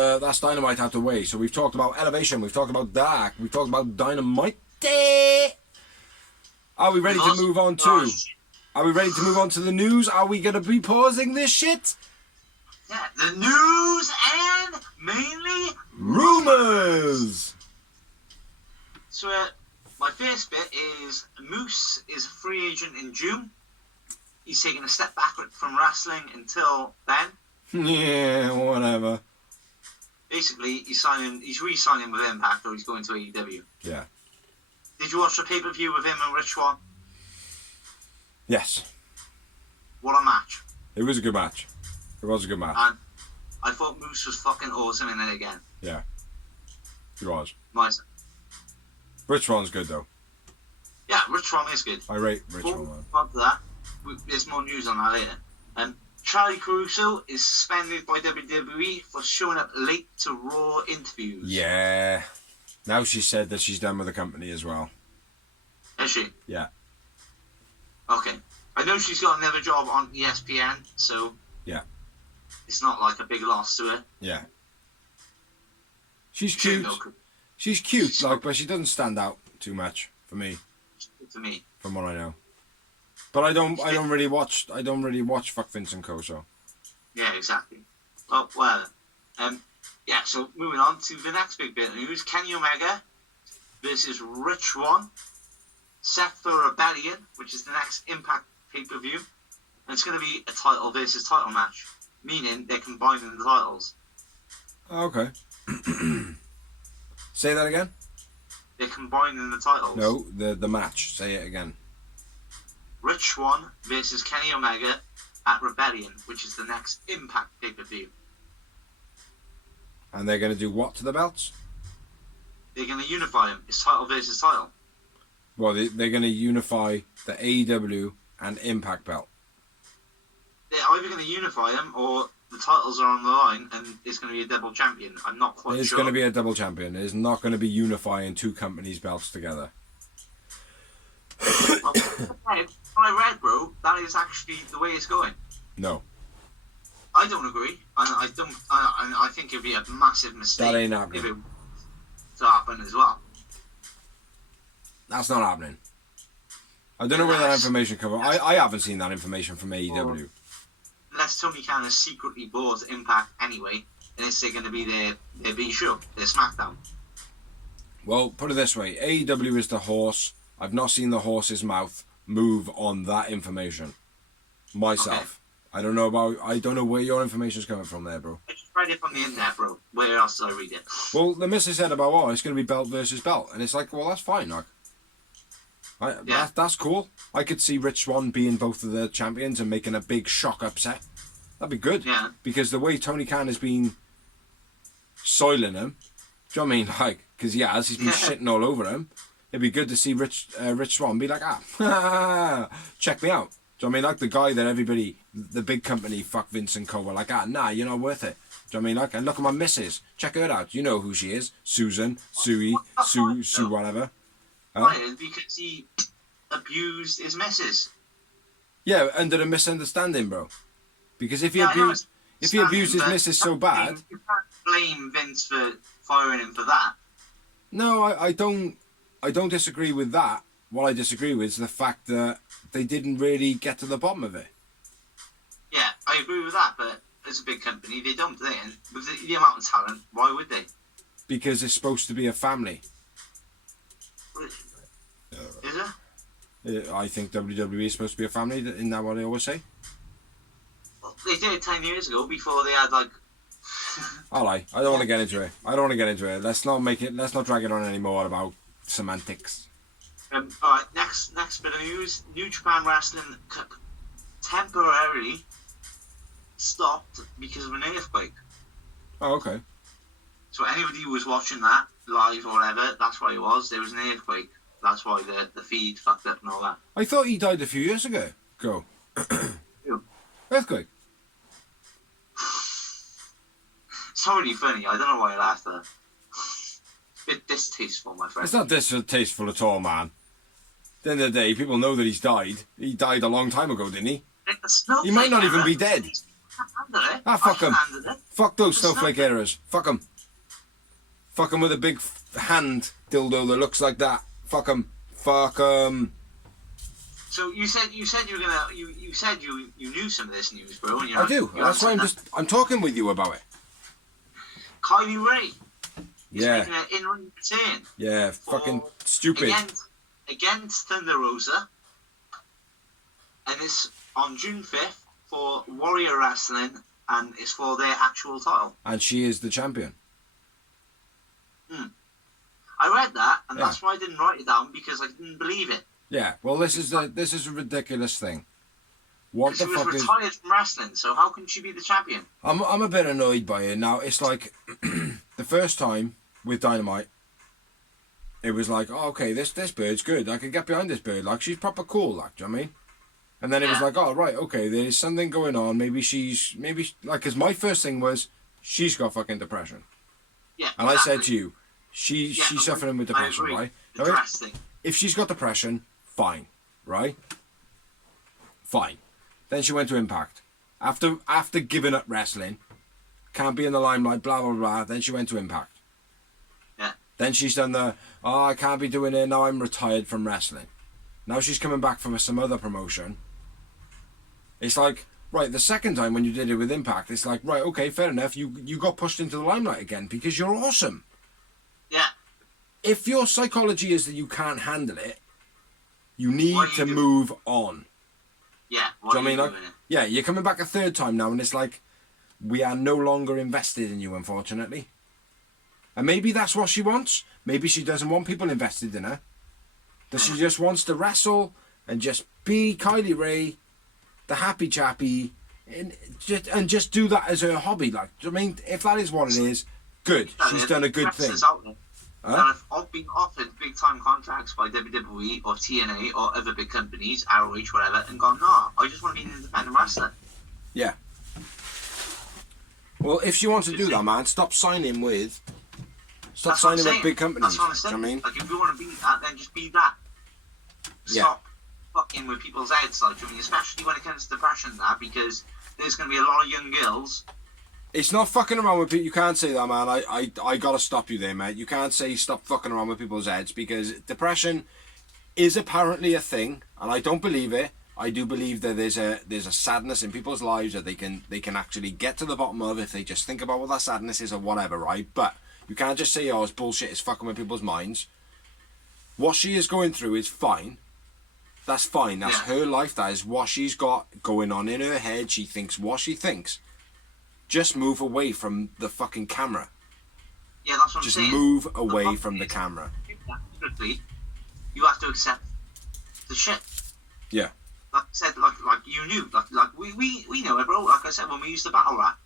Dynamite out the way. So we've talked about Elevation. We've talked about Dark. We've talked about Dynamite. Are we ready to move on to? Are we ready to move on to the news? Are we going to be pausing this shit? Yeah, the news and mainly rumors. So my first bit is Moose is a free agent in June. He's taking a step backward from wrestling until then. Yeah, whatever. Basically, he's re-signing with Impact, or he's going to AEW. Yeah. Did you watch the pay-per-view with him and Rich Swann? Yes. What a match. It was a good match. It was a good match. And I thought Moose was fucking awesome in it again. Yeah. He was. Nice. Rich Swan's good, though. Yeah, Rich Swann is good. I rate Rich Swann. After that, there's more news on that later. Charlie Caruso is suspended by WWE for showing up late to Raw interviews. Yeah. Now she said that she's done with the company as well. Is she? Yeah. Okay. I know she's got another job on ESPN, so... Yeah. It's not like a big loss to her. Yeah. She's cute. She's cute, like, but she doesn't stand out too much for me. To me. From what I know. But I don't really watch Fuck Vince and Co. So. Yeah, exactly. Oh, well, yeah. So moving on to the next big bit of news: Kenny Omega versus Rich Swann, set for Rebellion, which is the next Impact pay-per-view, and it's going to be a title versus title match, meaning they're combining the titles. Okay. Say that again. They're combining the titles. No, the match. Say it again. Rich Swann versus Kenny Omega at Rebellion, which is the next Impact pay-per-view. And they're going to do what to the belts? They're going to unify them. It's title versus title. Well, they're going to unify the AEW and Impact belt. They're either going to unify them or the titles are on the line and it's going to be a double champion. I'm not quite sure. It's going to be a double champion. It's not going to be unifying two companies' belts together. Well, I read, bro, that is actually the way it's going. No. I don't agree. I think it'd be a massive mistake That ain't happening. if it to happen as well. That's not happening. I don't know where that information comes from. I haven't seen that information from AEW. Unless Tony Khan has secretly bought Impact anyway, and it's going to be their B show, their SmackDown. Well, put it this way. AEW is the horse. I've not seen the horse's mouth move on that information. Myself. Okay. I don't know where your information's coming from there, bro. I just read it from the internet, bro. Where else did I read it? Well, the missus said about, it's going to be belt versus belt. And it's like, well, that's fine, like. Yeah. That's cool. I could see Rich Swann being both of the champions and making a big shock upset. That'd be good. Yeah. Because the way Tony Khan has been soiling him, do you know what I mean? Like, because he's been shitting all over him. It'd be good to see Rich Swann be like, check me out. Do you know what I mean? Like the guy that everybody, the big company, Fuck Vince and Co. were like, nah, you're not worth it. Do you know what I mean? Like, and look at my missus. Check her out. You know who she is. Susan, Sue, whatever. Because he abused his missus. Yeah, under a misunderstanding, bro. Because if he abused his missus so bad, you can't blame Vince for firing him for that. No, I don't disagree with that. What I disagree with is the fact that they didn't really get to the bottom of it. Yeah, I agree with that, but as a big company, they don't. And with the amount of talent, why would they? Because it's supposed to be a family. Is it? I think WWE is supposed to be a family. Isn't that what they always say? Well, they did it 10 years ago before they had like. I don't want to get into it. Let's not drag it on anymore about semantics. Alright, next bit of news. New Japan Wrestling temporarily stopped because of an earthquake. Oh, okay. So anybody who was watching that live or whatever, that's why it was. There was an earthquake. That's why the feed fucked up and all that. I thought he died a few years ago. Go. Earthquake. It's not really funny. I don't know why I laughed at it. It's a bit distasteful, my friend. It's not distasteful at all, man. At the end of the day, people know that he's died. He died a long time ago, didn't he? He might not even be dead. Fuck him. Fuck those snowflake errors. Fuck him. Fuck him with a big hand dildo that looks like that. Fuck him. Fuck him. So you said you were gonna you said you knew some of this news, bro. And I do. That's why I'm talking with you about it. Kylie Ray. Yeah. Making an in-ring return. Yeah. Fucking stupid. Against THUNDAROSA, and it's on June 5th for Warrior Wrestling, and it's for their actual title. And she is the champion. I read that, and that's why I didn't write it down, because I didn't believe it. Yeah, well, this is a ridiculous thing. What She the was fuck is... retired from wrestling, so how can she be the champion? I'm a bit annoyed by it. Now, it's like, the first time with Dynamite, it was like, oh, okay, this bird's good. I can get behind this bird. Like, she's proper cool, like, do you know what I mean? And then it was like, oh, right, okay, there's something going on. Maybe, like, because my first thing was, she's got fucking depression. Yeah, and exactly. I said to you, she's suffering with depression, right? Interesting. If she's got depression, fine, right? Fine. Then she went to Impact. After giving up wrestling, can't be in the limelight, blah, blah, blah, then she went to Impact. Yeah. Then she's done I can't be doing it, now I'm retired from wrestling. Now she's coming back from some other promotion. It's like, right, the second time when you did it with Impact, it's like, right, okay, fair enough, you got pushed into the limelight again because you're awesome. Yeah. If your psychology is that you can't handle it, you need to move on. Yeah, Do you know what I mean? Like, yeah, you're coming back a third time now, and it's like, we are no longer invested in you, unfortunately. And maybe that's what she wants. Maybe she doesn't want people invested in her. That she just wants to wrestle and just be Kylie Ray, the happy chappy, and just do that as her hobby. Like, do you know what I mean? If that is what it is, good. She's done a good thing. Huh? I've been offered big time contracts by WWE or TNA or other big companies, ROH, whatever, and gone, nah, I just want to be an independent wrestler. Yeah. Well, if she wants to do that, man, stop signing with big companies. That's what I'm saying. Do you know what I mean? Like, if you want to be that, then just be that. Stop fucking with people's heads, like, I mean, especially when it comes to depression and that, because there's going to be a lot of young girls. It's not fucking around with people. You can't say that, man. I gotta stop you there, mate. You can't say stop fucking around with people's heads, because depression is apparently a thing, and I don't believe it. I do believe that there's a sadness in people's lives that they can actually get to the bottom of if they just think about what that sadness is or whatever, right? But you can't just say, oh, it's bullshit, it's fucking with people's minds. What she is going through is fine. That's fine. That's her life. That is what she's got going on in her head. She thinks what she thinks. Just move away from the fucking camera. Yeah, that's what I'm saying. Just move away from the camera. You have to accept the shit. Yeah. Like I said, like you knew, like we know it, bro. Like I said, when we used to battle rap,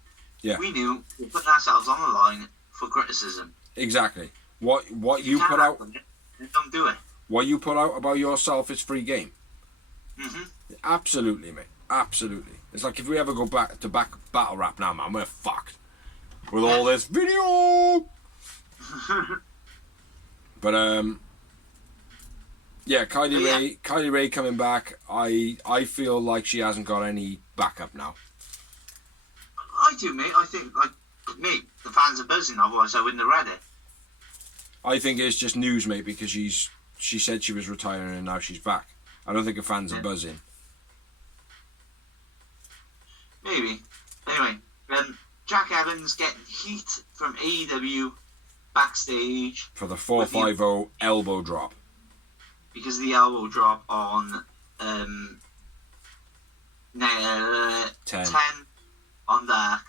we knew we were putting ourselves on the line for criticism. Exactly. What you put out, don't do it. What you put out about yourself is free game. Mhm. Absolutely, mate. Absolutely. It's like if we ever go back to battle rap now, man, we're fucked with all this video. But yeah, Kylie Ray coming back. I feel like she hasn't got any backup now. I do, mate. I think, like me, the fans are buzzing. Otherwise, I wouldn't have read it. I think it's just news, mate, because she said she was retiring and now she's back. I don't think the fans are buzzing. Maybe. Anyway, Jack Evans getting heat from AEW backstage for the 450 elbow drop. Because of the elbow drop on 10 on Dark.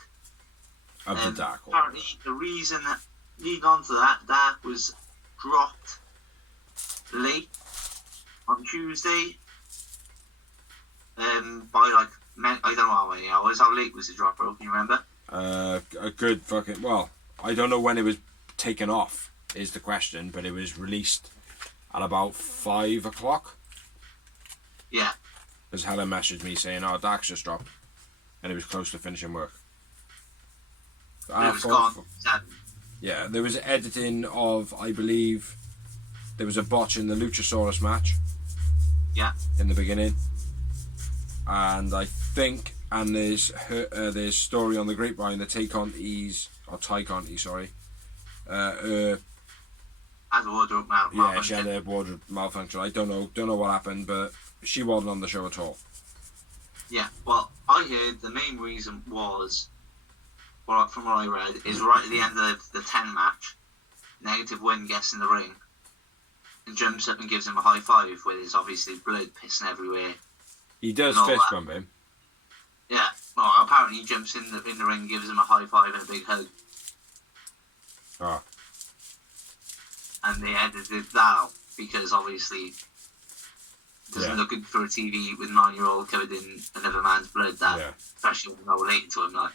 Of the Dark. Apparently, the reason that leading on to that, Dark was dropped late on Tuesday. By like, I don't know how many hours. How late was the drop, bro? Can you remember? A good fucking... Well, I don't know when it was taken off, is the question, but it was released at about 5 o'clock. Yeah. Because Helen messaged me saying, oh, Dark's just dropped. And it was close to finishing work. It was gone. Yeah, there was editing of, I believe, there was a botch in the Luchasaurus match. Yeah. In the beginning. And I think, and there's story on the grapevine that Ty Conti, sorry. Had a wardrobe malfunction. Yeah, she had a wardrobe malfunction. I don't know what happened, but she wasn't on the show at all. Yeah, well, I heard the main reason was, well, from what I read, is right at the end of the 10 match, Negative Win gets in the ring and jumps up and gives him a high five, where there's obviously blood pissing everywhere. He does fist bump him. Yeah, well, apparently he jumps in the ring, gives him a high five and a big hug. Oh. And they edited that out because obviously doesn't look good for a TV with a 9-year-old covered in another man's blood. That, especially when not related to him, like.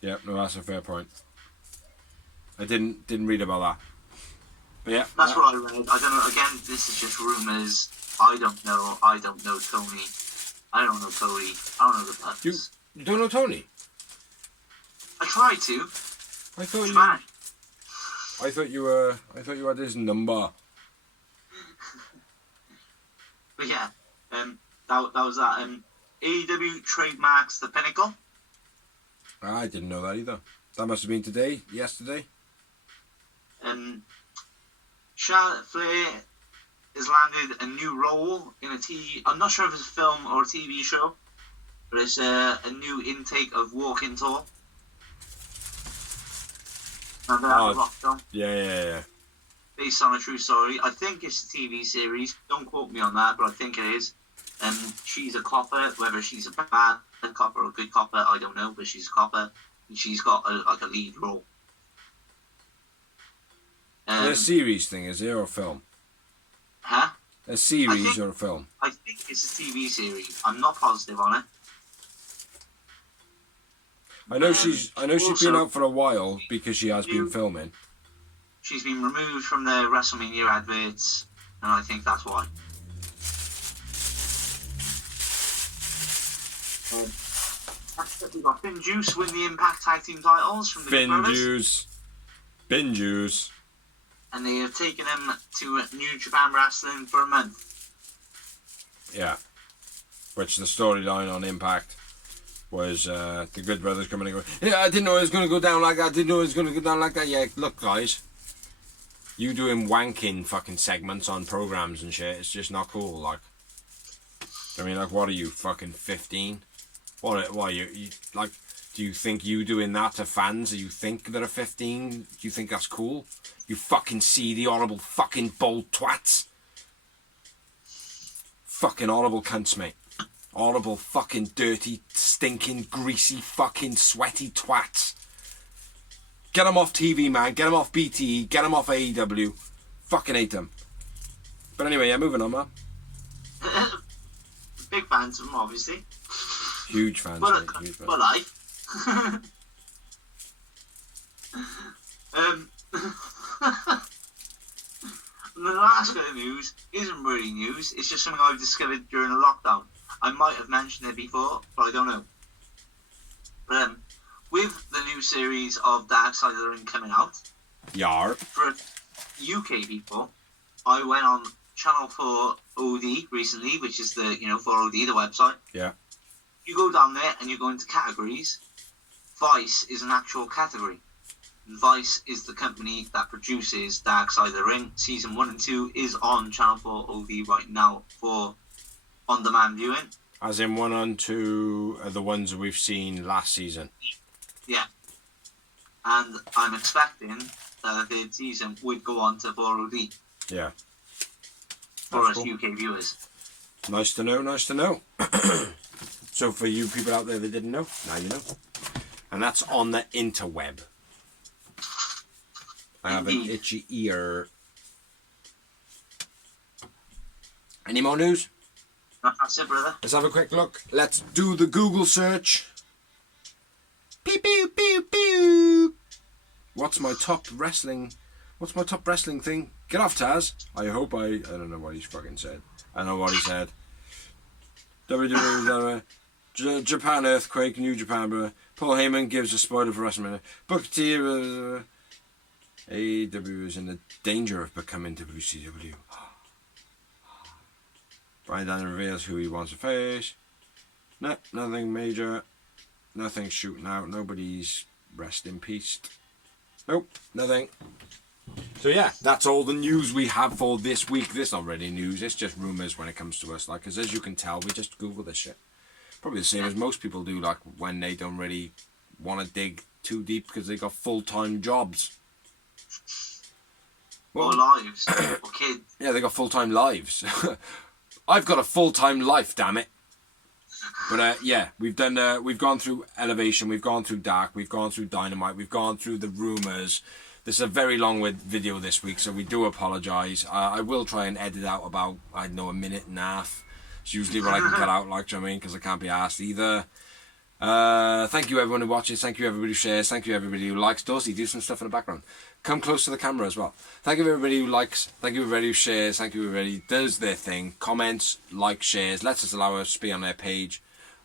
Yeah, no, that's a fair point. I didn't read about that. But yeah. That's what I read. I don't know. Again, this is just rumours. I don't know. I don't know Tony. I don't know Cody. I don't know the Pets. You don't know Tony? I tried to. I thought you had his number. But yeah, that was that. AEW trademarks the Pinnacle. I didn't know that either. That must have been yesterday. Charlotte Flair has landed a new role in a TV. I'm not sure if it's a film or a TV show, but it's a new intake of Walking Tall. And rock film. Yeah. Based on a true story. I think it's a TV series. Don't quote me on that, but I think it is. She's a copper. Whether she's a bad copper or a good copper, I don't know. But she's a copper, and she's got a lead role. A series thing, is it, or a film? Huh? A series or a film? I think it's a TV series. I'm not positive on it. I know she's been out for a while because she has been filming. She's been removed from the WrestleMania adverts, and I think that's why. We got Finn Juice win the Impact Tag Team titles from the Good Brothers. Finn Juice. And they have taken him to New Japan Wrestling for a month. Yeah. Which the storyline on Impact was the Good Brothers coming and going, yeah, I didn't know it was going to go down like that. Yeah, look, guys. You doing wanking fucking segments on programs and shit, it's just not cool, like. I mean, like, what are you, fucking 15? What are you like, do you think you doing that to fans that you think that are 15? Do you think that's cool? You fucking seedy, horrible, fucking bold twats. Fucking horrible cunts, mate. Horrible, fucking dirty, stinking, greasy, fucking sweaty twats. Get them off TV, man. Get them off BTE. Get them off AEW. Fucking hate them. But anyway, yeah, moving on, man. Big fans of them, obviously. Huge fans, mate. Huge fans. But I. The last bit of news isn't really news. It's just something I've discovered during the lockdown. I might have mentioned it before, but I don't know. But with the new series of Dark Side of the Ring coming out, for UK people, I went on Channel 4 OD recently, which is the 4OD, the website. Yeah. You go down there and you go into categories. Vice is an actual category. Vice is the company that produces Dark Side of the Ring. Season 1 and 2 is on Channel 4 OD right now for on-demand viewing. As in 1 and 2 are the ones we've seen last season. Yeah. And I'm expecting that the third season would go on to 4OD. Yeah. For us cool. UK viewers. Nice to know. So for you people out there that didn't know, now you know. And that's on the interweb. I have an itchy ear. Any more news? That's it, brother. Let's have a quick look. Let's do the Google search. Pew pew pew pew. What's my top wrestling thing? Get off, Taz. I don't know what he's fucking said. I know what he said. WWE Japan earthquake, New Japan, bro. Paul Heyman gives a spoiler for WrestleMania. Booker T. AEW is in the danger of becoming WCW. Brian Daniel reveals who he wants to face. No, nothing major. Nothing shooting out. Nobody's rest in peace. Nope, nothing. So yeah, that's all the news we have for this week. This is not really news. It's just rumours when it comes to us. Like, because as you can tell, we just Google this shit. Probably the same as most people do. Like when they don't really want to dig too deep because they got full-time jobs. Well, or lives, or kids. Yeah, they got full-time lives. I've got a full-time life, damn it. But yeah, we've gone through Elevation, we've gone through Dark, we've gone through Dynamite, we've gone through the rumours, This is a very long video this week, so we do apologise. I will try and edit out about, I don't know, a minute and a half. It's usually what I can cut out, like, do you know what I mean? Because I can't be asked either. Thank you everyone who watches, thank you everybody who shares, thank you everybody who likes. Dorsey, do some stuff in the background. Come close to the camera as well. Thank you everybody who likes, thank you everybody who shares, thank you everybody who does their thing. Comments, like, shares, lets us allow us to be on their page.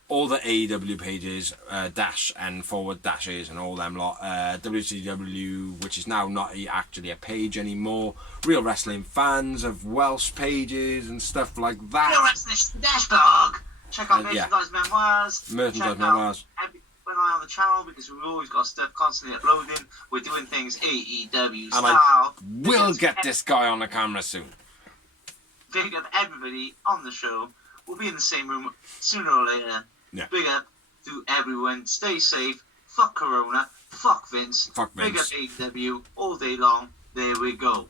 All the AEW pages, dash and forward dashes and all them lot. WCW, which is now not actually a page anymore. Real Wrestling Fans of Welsh pages and stuff like that. Real Wrestling Dash Blog. Check out Merchandise Memoirs. Merchandise Memoirs. When I'm on the channel, because we've always got stuff constantly uploading. We're doing things AEW style. We'll get this guy on the camera soon. Big up everybody on the show. We'll be in the same room sooner or later. Yeah. Big up to everyone. Stay safe. Fuck Corona. Fuck Vince. Fuck Vince. Big up AEW all day long. There we go.